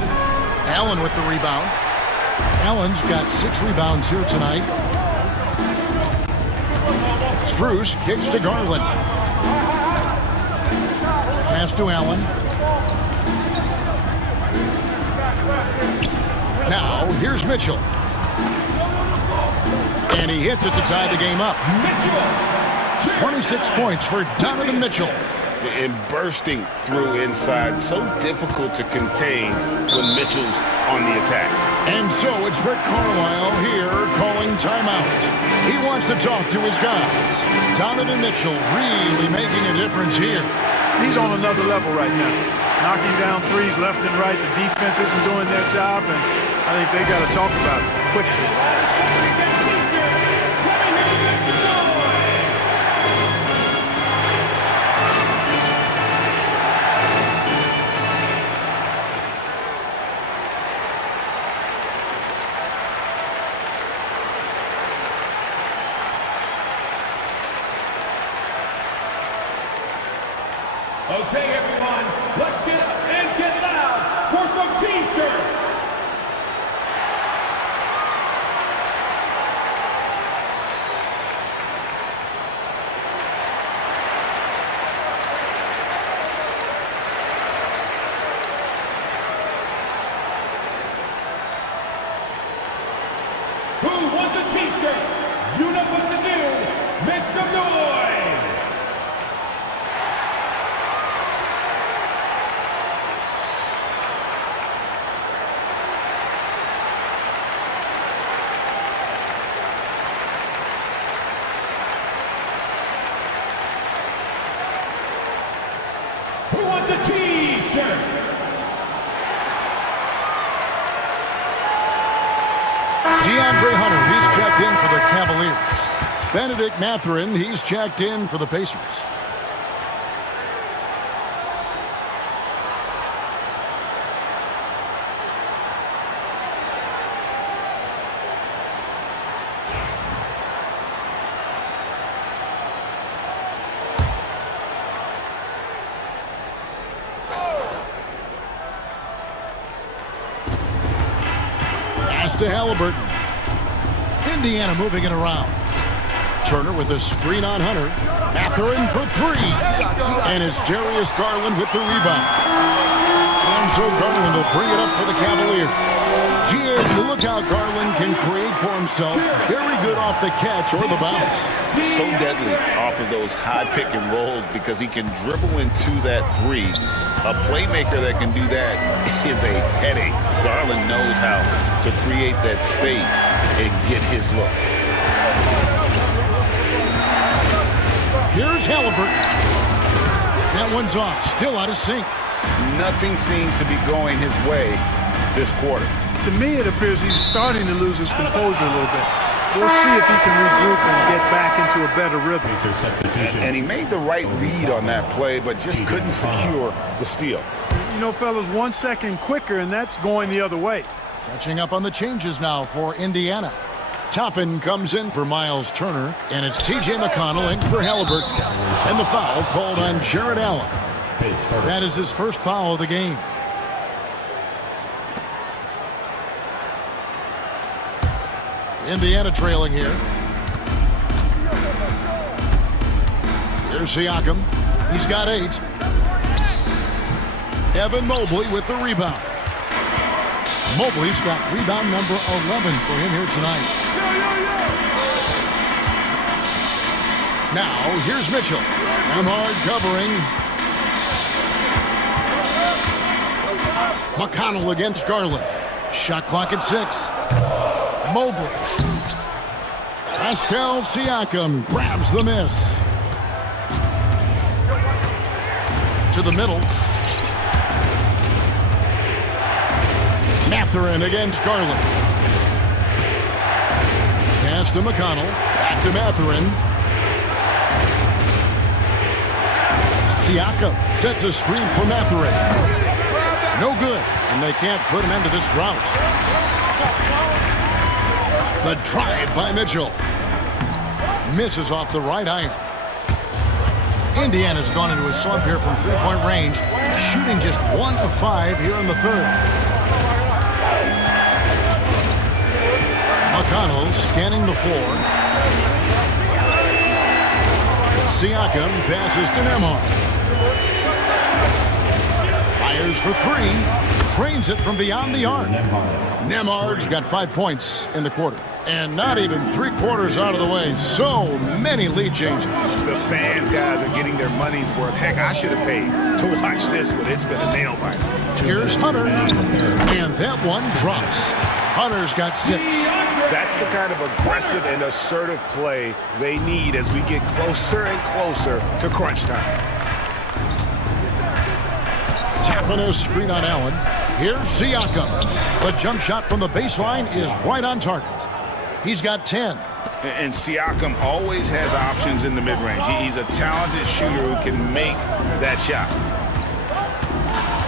Allen with the rebound. Allen's got 6 rebounds here tonight. Strus kicks to Garland. Pass to Allen. Now, here's Mitchell. And he hits it to tie the game up. 26 points for Donovan Mitchell. And bursting through inside. So difficult to contain when Mitchell's on the attack. And so it's Rick Carlisle here calling timeout. He wants to talk to his guys. Donovan Mitchell really making a difference here. He's on another level right now. Knocking down threes left and right. The defense isn't doing their job, and I think they got to talk about it quickly. Okay, everyone, let's get up and get loud for some T-shirts. Who wants a T-shirt? You know what to do. Make some noise. DeAndre Hunter, he's checked in for the Cavaliers. Bennedict Mathurin, he's checked in for the Pacers. To Haliburton. Indiana moving it around. Turner with a screen on Hunter. Mathurin for three. And it's Darius Garland with the rebound. And so Garland will bring it up for the Cavaliers. GA, look how Garland can create for himself. Very good off the catch or the bounce. So deadly off of those high pick and rolls because he can dribble into that three. A playmaker that can do that is a headache. Garland knows how to create that space and get his look. Here's Haliburton. That one's off, still out of sync. Nothing seems to be going his way this quarter. To me, it appears he's starting to lose his composure a little bit. We'll see if he can regroup and get back into a better rhythm. And he made the right read on that play, but just couldn't secure the steal. You know, fellas, 1 second quicker, and that's going the other way. Catching up on the changes now for Indiana. Toppin comes in for Myles Turner, and it's T.J. McConnell in for Haliburton. And the foul called on Jarrett Allen. That is his first foul of the game. Indiana trailing here. Here's Siakam. He's got 8. Evan Mobley with the rebound. Mobley's got rebound number 11 for him here tonight. Now, here's Mitchell. Nemhard covering. McConnell against Garland. Shot clock at 6. Mobley. Pascal Siakam grabs the miss. To the middle. Mathurin against Garland. Pass to McConnell. Back to Mathurin. Siakam sets a screen for Mathurin. No good, and they can't put an end to this drought. The drive by Mitchell. Misses off the right iron. Indiana's gone into a slump here from three-point range, shooting just 1 of 5 here in the third. McConnell scanning the floor. Siakam passes to Nemhard. Fires for 3. Trains it from beyond the arc. Nemhard's got 5 points in the quarter. And not even 3/4 out of the way. So many lead changes. The fans, guys, are getting their money's worth. Heck, I should have paid to watch this one. It's been a nail biter. Here's Hunter. And that one drops. Hunter's got 6. That's the kind of aggressive and assertive play they need as we get closer and closer to crunch time. Tapping a screen on Allen. Here's Siakam. The jump shot from the baseline is right on target. He's got 10. And Siakam always has options in the mid-range. He's a talented shooter who can make that shot.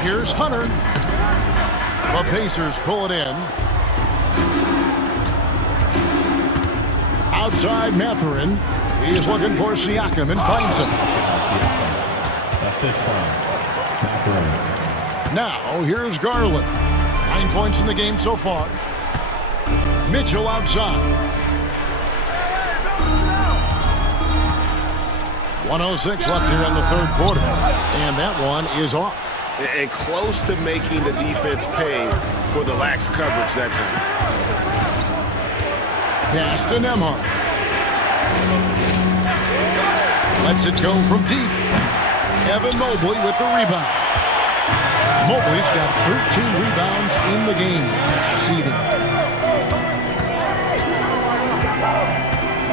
Here's Hunter. The Pacers pull it in. Outside Mathurin. He's looking for Siakam and finds him. Assist by Mathurin. Now, here's Garland. 9 points in the game so far. Mitchell outside. 1:06 left here in the third quarter. And that one is off. And close to making the defense pay for the lax coverage that time. Pass to Nemhard. Lets it go from deep. Evan Mobley with the rebound. Mobley's got 13 rebounds in the game. Exceeding.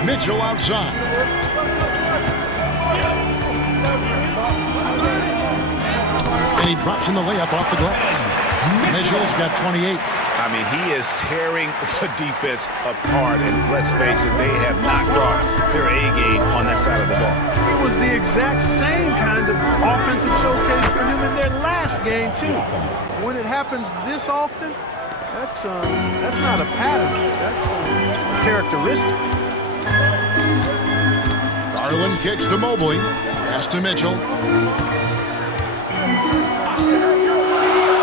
Mitchell outside. And he drops in the layup off the glass. Mitchell's got 28. I mean, he is tearing the defense apart, and let's face it, they have not brought their A game on that side of the ball. It was the exact same kind of offensive showcase for him in their last game, too. When it happens this often, that's not a pattern. That's a characteristic. Garland kicks to Mobley. Pass to Mitchell.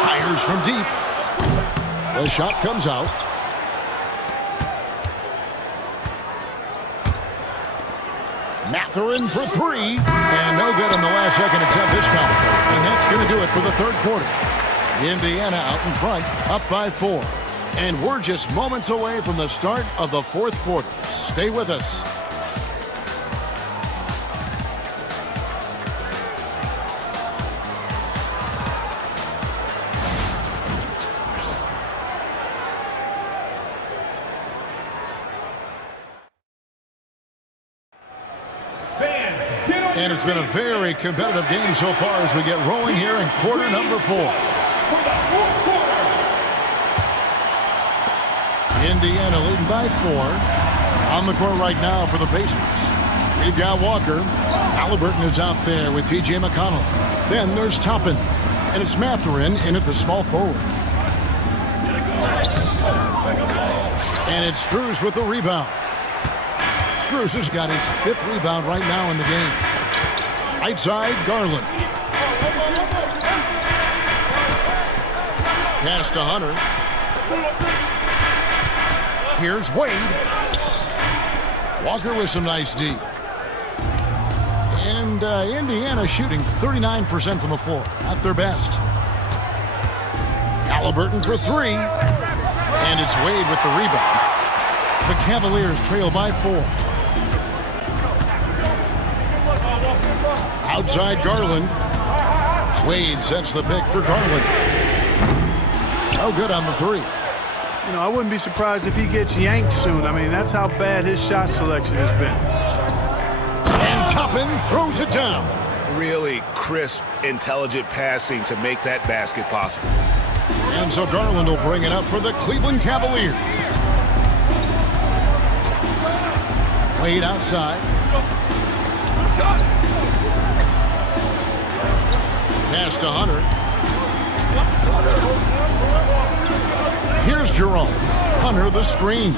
Fires from deep. The shot comes out. Mathurin for three. And no good on the last second attempt this time. And that's going to do it for the third quarter. Indiana out in front, up by 4. And we're just moments away from the start of the fourth quarter. Stay with us. And it's been a very competitive game so far as we get rolling here in quarter number 4. Indiana leading by 4. On the court right now for the Pacers. We've got Walker. Haliburton is out there with T.J. McConnell. Then there's Toppin. And it's Mathurin in at the small forward. And it's Strus with the rebound. Strus has got his 5th rebound right now in the game. Right side, Garland. Pass to Hunter. Here's Wade. Walker with some nice D. And Indiana shooting 39% from the floor. Not their best. Haliburton for 3. And it's Wade with the rebound. The Cavaliers trail by 4. Outside Garland. Wade sets the pick for Garland. No good on the 3. You know, I wouldn't be surprised if he gets yanked soon. I mean, that's how bad his shot selection has been. And Toppin throws it down. Really crisp, intelligent passing to make that basket possible. And so Garland will bring it up for the Cleveland Cavaliers. Wade outside. Pass to Hunter. Here's Jerome. Hunter the screen.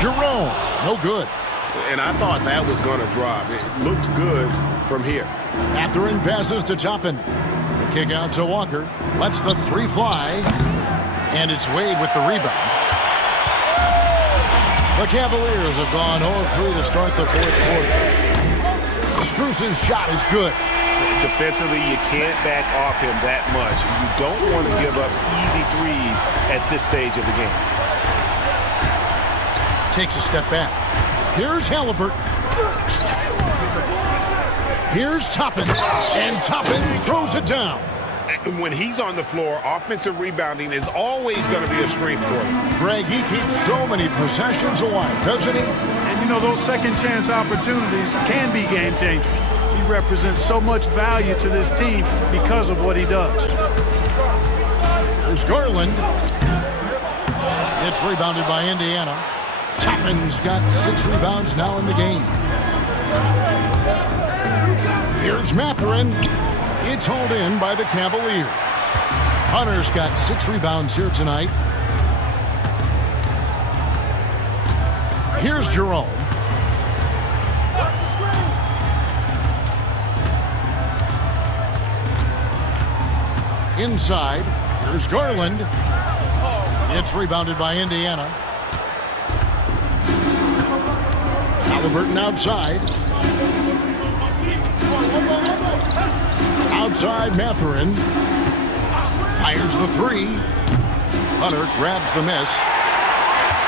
Jerome, no good. And I thought that was going to drop. It looked good from here. Mathurin passes to Toppin. The kick out to Walker. Lets the 3 fly. And it's Wade with the rebound. The Cavaliers have gone 0-3 to start the fourth quarter. Strus's shot is good. Defensively, you can't back off him that much. You don't want to give up easy threes at this stage of the game. Takes a step back. Here's Haliburton. Here's Toppin. And Toppin throws it down. And when he's on the floor, offensive rebounding is always going to be a strength for him. Greg, he keeps so many possessions alive, doesn't he? And, you know, those second chance opportunities can be game changers. He represents so much value to this team because of what he does. There's Garland. It's rebounded by Indiana. Toppin's got 6 rebounds now in the game. Here's Mathurin. It's hauled in by the Cavaliers. Hunter's got 6 rebounds here tonight. Here's Jerome. Inside, here's Garland. It's rebounded by Indiana. Haliburton outside. Outside Mathurin. Fires the 3. Hunter grabs the miss.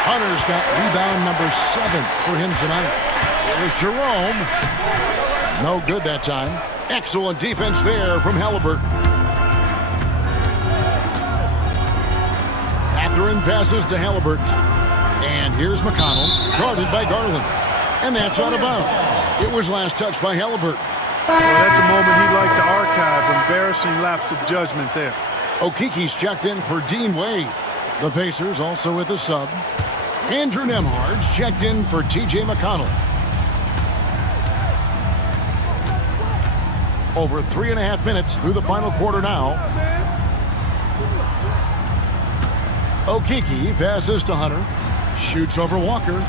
Hunter's got rebound number 7 for him tonight. There's Jerome. No good that time. Excellent defense there from Haliburton. Mathurin passes to Haliburton. And here's McConnell, guarded by Garland. And that's out of bounds. It was last touched by Haliburton. Well, that's a moment he'd like to archive. Embarrassing lapse of judgment there. Okiki's checked in for Dean Wade. The Pacers also with a sub. Andrew Nembhard's checked in for T.J. McConnell. Over 3.5 minutes through the final quarter now. Okiki passes to Hunter. Shoots over Walker.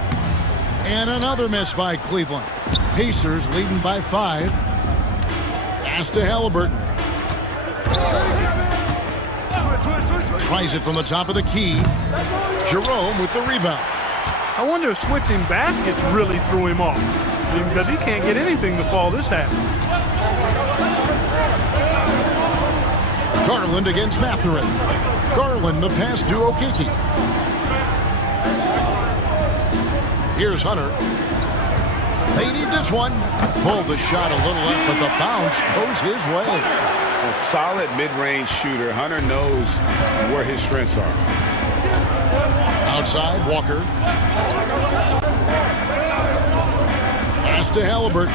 And another miss by Cleveland. Pacers leading by 5. Pass to Haliburton. Tries it from the top of the key. Jerome with the rebound. I wonder if switching baskets really threw him off. Because he can't get anything to fall this half. Garland against Mathurin. Garland the pass to Okiki. Here's Hunter. They need this one. Pulled the shot a little up, but the bounce goes his way. A solid mid-range shooter. Hunter knows where his strengths are. Outside, Walker. Pass to Haliburton.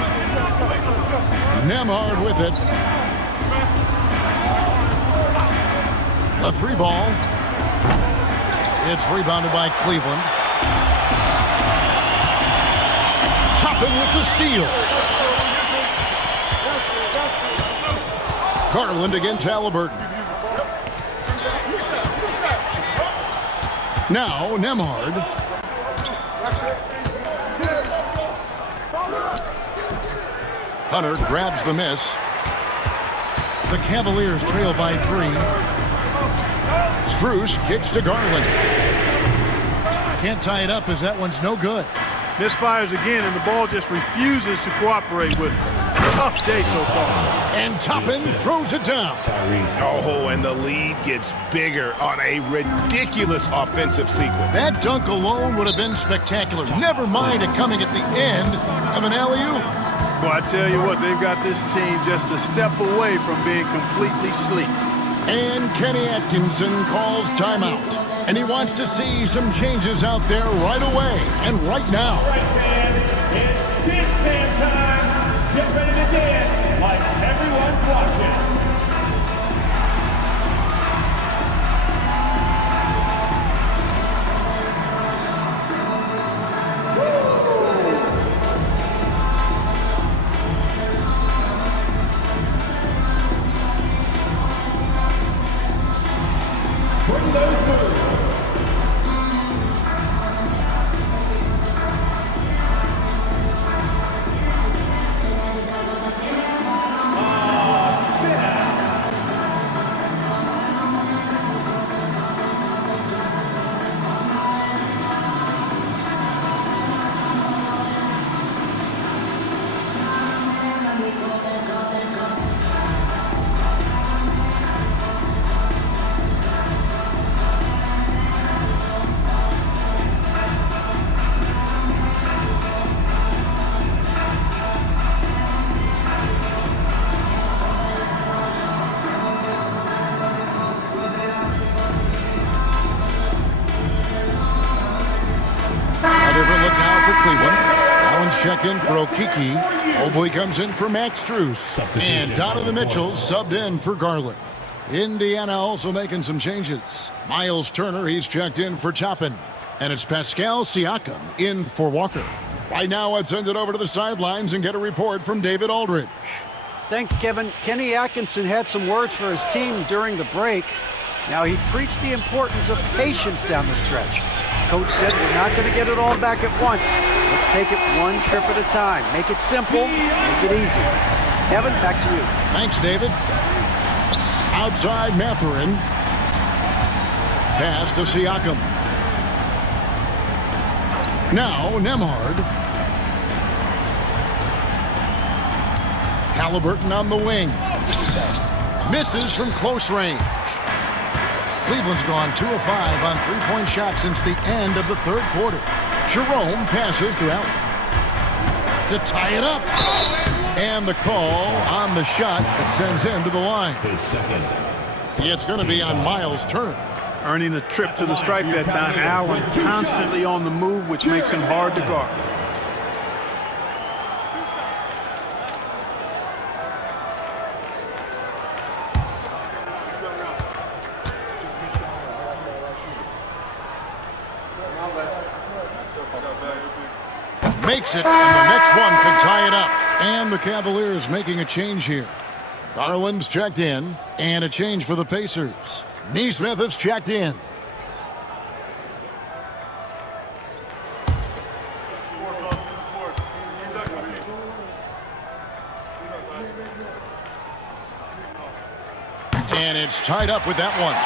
Nembhard with it. A 3 ball. It's rebounded by Cleveland. Toppin with the steal. Garland against Haliburton. Now Nembhard. Hunter grabs the miss. The Cavaliers trail by 3. Strus kicks to Garland. Can't tie it up as that one's no good. Misfires again, and the ball just refuses to cooperate with him. Tough day so far. And Toppin throws it down. Oh, and the lead gets bigger on a ridiculous offensive sequence. That dunk alone would have been spectacular. Never mind it coming at the end of an alley-oop. Well, I tell you what, they've got this team just a step away from being completely sleep. And Kenny Atkinson calls timeout. And he wants to see some changes out there right away and right now. All right, fans, it's dance band time. Get ready to dance like everyone's watching. Bring those moves. Checked in for Okiki. Mobley comes in for Max Strus. And Donovan Mitchell subbed in for Garland. Indiana also making some changes. Myles Turner, he's checked in for Toppin. And it's Pascal Siakam in for Walker. Right now, let's send it over to the sidelines and get a report from David Aldridge. Thanks, Kevin. Kenny Atkinson had some words for his team during the break. Now, he preached the importance of patience down the stretch. Coach said we're not going to get it all back at once. Let's take it one trip at a time. Make it simple, make it easy. Kevin, back to you. Thanks, David. Outside Mathurin. Pass to Siakam. Now Nembhard. Haliburton on the wing. Misses from close range. Cleveland's gone 2 of 5 on three-point shots since the end of the third quarter. Jerome passes to Allen to tie it up. And the call on the shot that sends him to the line. It's going to be on Myles Turner. Earning a trip to the stripe that time. Allen constantly on the move, which makes him hard to guard. Makes it, and the next one could tie it up. And the Cavaliers making a change here. Garland's checked in, and a change for the Pacers. Nesmith has checked in. And it's tied up with that one.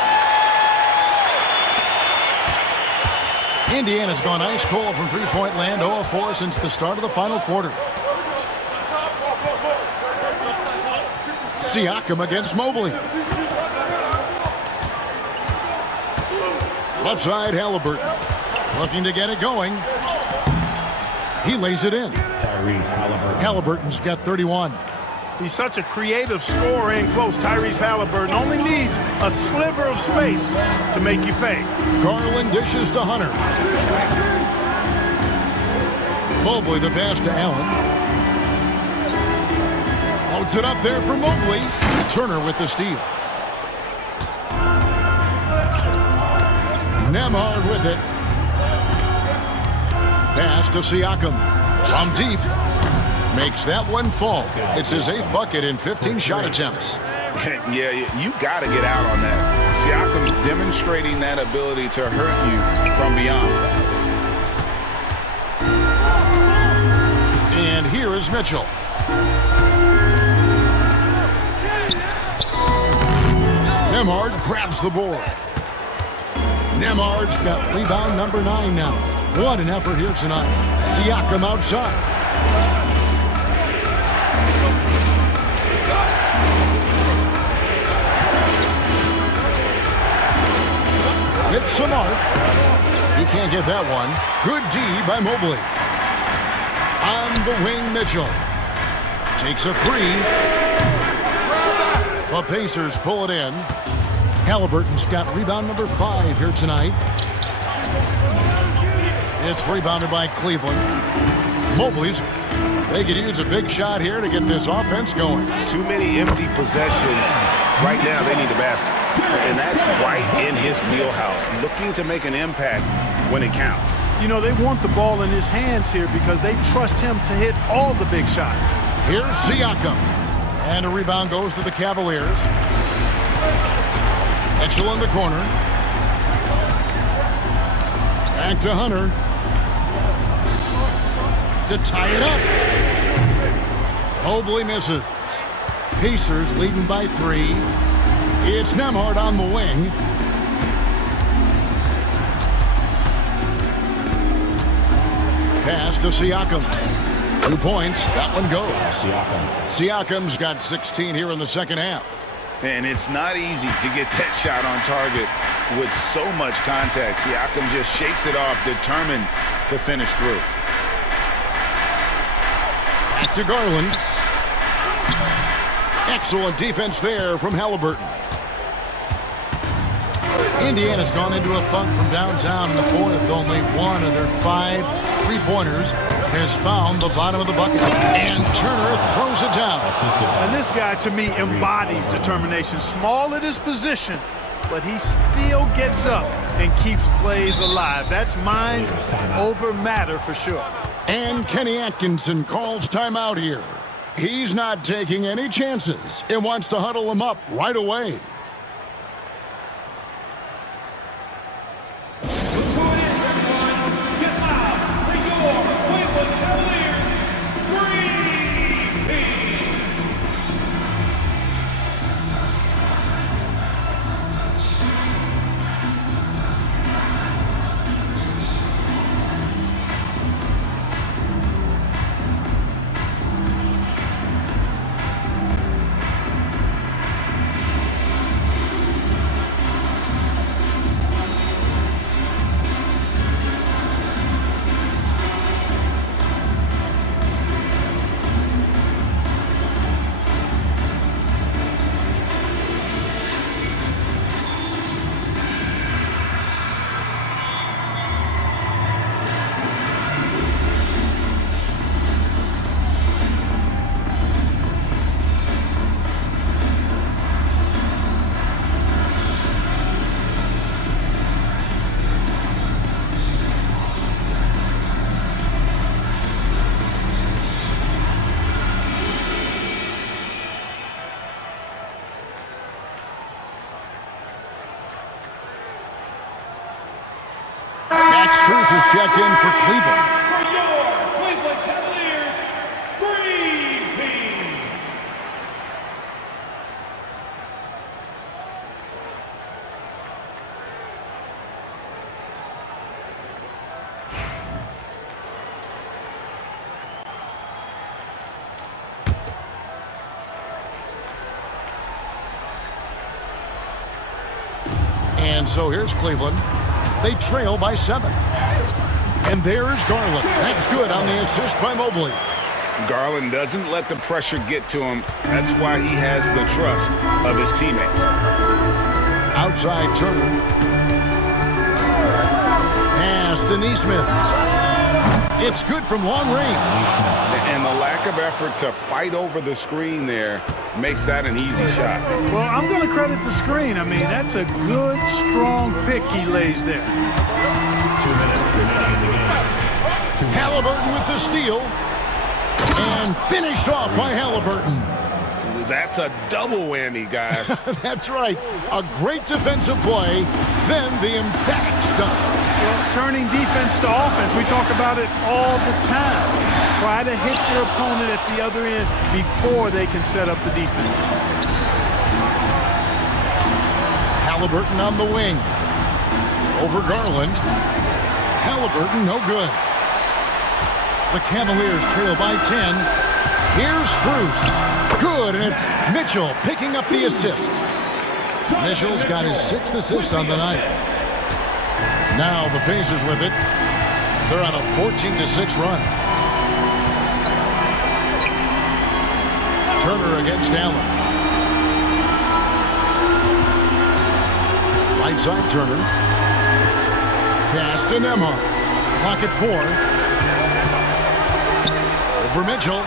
Indiana's gone ice cold from three-point land, 0 of 4 since the start of the final quarter. Siakam against Mobley. Left side, Haliburton. Looking to get it going. He lays it in. Tyrese Haliburton. Haliburton's got 31. He's such a creative scorer in close. Tyrese Haliburton only needs a sliver of space to make you pay. Garland dishes to Hunter. Mobley the pass to Allen. Floats it up there for Mobley. Turner with the steal. Nembhard with it. Pass to Siakam. From deep. Makes that one fall. It's his 8th bucket in 15 shot attempts. Yeah, you got to get out on that. Siakam demonstrating that ability to hurt you from beyond. And here is Mitchell. Nembhard grabs the board. Nembhard's got rebound number 9 now. What an effort here tonight. Siakam outside. With some arc. He can't get that one. Good D by Mobley. On the wing, Mitchell. Takes a 3. The Pacers pull it in. Haliburton's got rebound number 5 here tonight. It's rebounded by Cleveland. Mobley's. They could use a big shot here to get this offense going. Too many empty possessions. Right now, they need a basket. And that's right in his wheelhouse. Looking to make an impact when it counts. You know, they want the ball in his hands here because they trust him to hit all the big shots. Here's Siakam. And a rebound goes to the Cavaliers. Mitchell in the corner. Back to Hunter. To tie it up. Mobley misses. Pacers leading by 3. It's Nembhard on the wing. Pass to Siakam. 2 points. That one goes. Siakam's got 16 here in the second half. And it's not easy to get that shot on target with so much contact. Siakam just shakes it off, determined to finish through. Back to Garland. Excellent defense there from Haliburton. Indiana's gone into a funk from downtown in the fourth. Only one of their 5 3-pointers has found the bottom of the bucket. And Turner throws it down. And this guy, to me, embodies determination. Small at his position, but he still gets up and keeps plays alive. That's mind over matter for sure. And Kenny Atkinson calls timeout here. He's not taking any chances and wants to huddle him up right away. Let's go ahead, everyone. Get loud for your Cleveland Cavaliers Scream Team. has checked in for Cleveland. For your Cleveland Cavaliers, Scream Team. And so here's Cleveland. They trail by 7. And there's Garland. That's good on the assist by Mobley. Garland doesn't let the pressure get to him. That's why he has the trust of his teammates. Outside Turner. Pass to Nesmith. It's good from long range. And the lack of effort to fight over the screen there makes that an easy shot. Well, I'm going to credit the screen. I mean, that's a good, strong pick he lays there. 2 minutes remaining in the game. Haliburton with the steal. And finished off by Haliburton. That's a double whammy, guys. That's right. A great defensive play, then the emphatic stuff. Well, turning defense to offense, we talk about it all the time. Try to hit your opponent at the other end before they can set up the defense. Haliburton on the wing. Over Garland. Haliburton, no good. The Cavaliers trail by 10. Here's Bruce. Good, and it's Mitchell picking up the assist. Mitchell's got his 6th assist on the night. Now the Pacers with it. They're on a 14-6 run. Turner against Allen. Right side Turner. Pass to Nembhard. Clock at 4. Over Mitchell.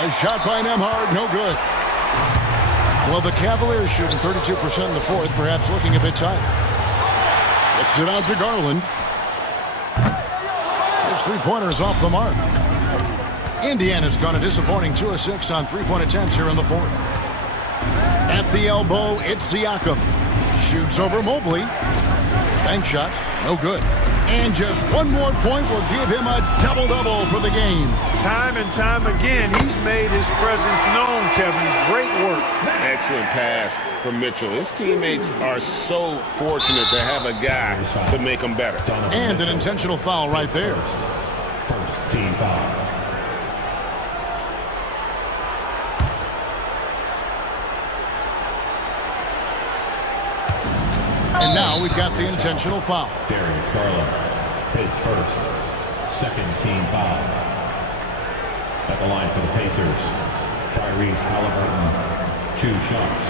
A shot by Nembhard, no good. Well, the Cavaliers shooting 32% in the 4th, perhaps looking a bit tired. Looks it out to Garland. His three-pointer off the mark. Indiana's gone a disappointing 2 of 6 on three-point attempts here in the 4th. At the elbow, it's Siakam. Shoots over Mobley. Bank shot, no good. And just one more point will give him a double-double for the game. Time and time again, he's made his presence known, Kevin. Great work. Excellent pass from Mitchell. His teammates are so fortunate to have a guy to make them better. And an intentional foul right there. First team foul. And now we've got the intentional foul. Darius Garland, his first, second team foul. At the line for the Pacers, Tyrese Haliburton, 2 shots.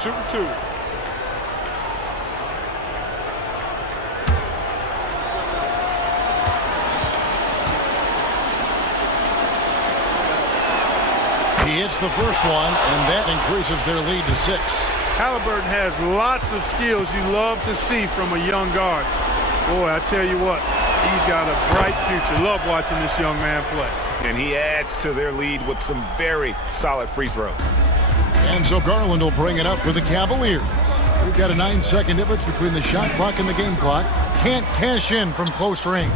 Shoot 2. He hits the first one, and that increases their lead to 6. Haliburton has lots of skills you love to see from a young guard. Boy, I tell you what, he's got a bright future. Love watching this young man play. And he adds to their lead with some very solid free throws. And so Garland will bring it up for the Cavaliers. We've got a 9-second difference between the shot clock and the game clock. Can't cash in from close range.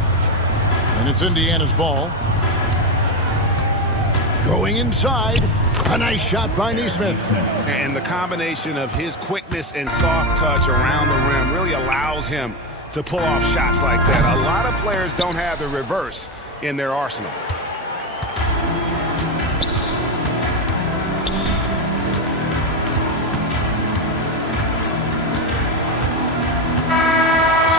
And it's Indiana's ball. Going inside. A nice shot by Nesmith. And the combination of his quickness and soft touch around the rim really allows him to pull off shots like that. A lot of players don't have the reverse in their arsenal.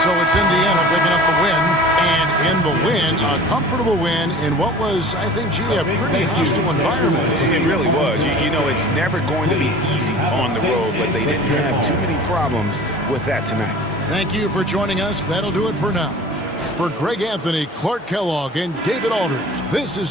So it's Indiana picking up the win, and in the win, a comfortable win in what was, I think, a pretty hostile environment. It really was. You know, it's never going to be easy on the road, but they didn't have too many problems with that tonight. Thank you for joining us. That'll do it for now. For Greg Anthony, Clark Kellogg, and David Aldridge, this is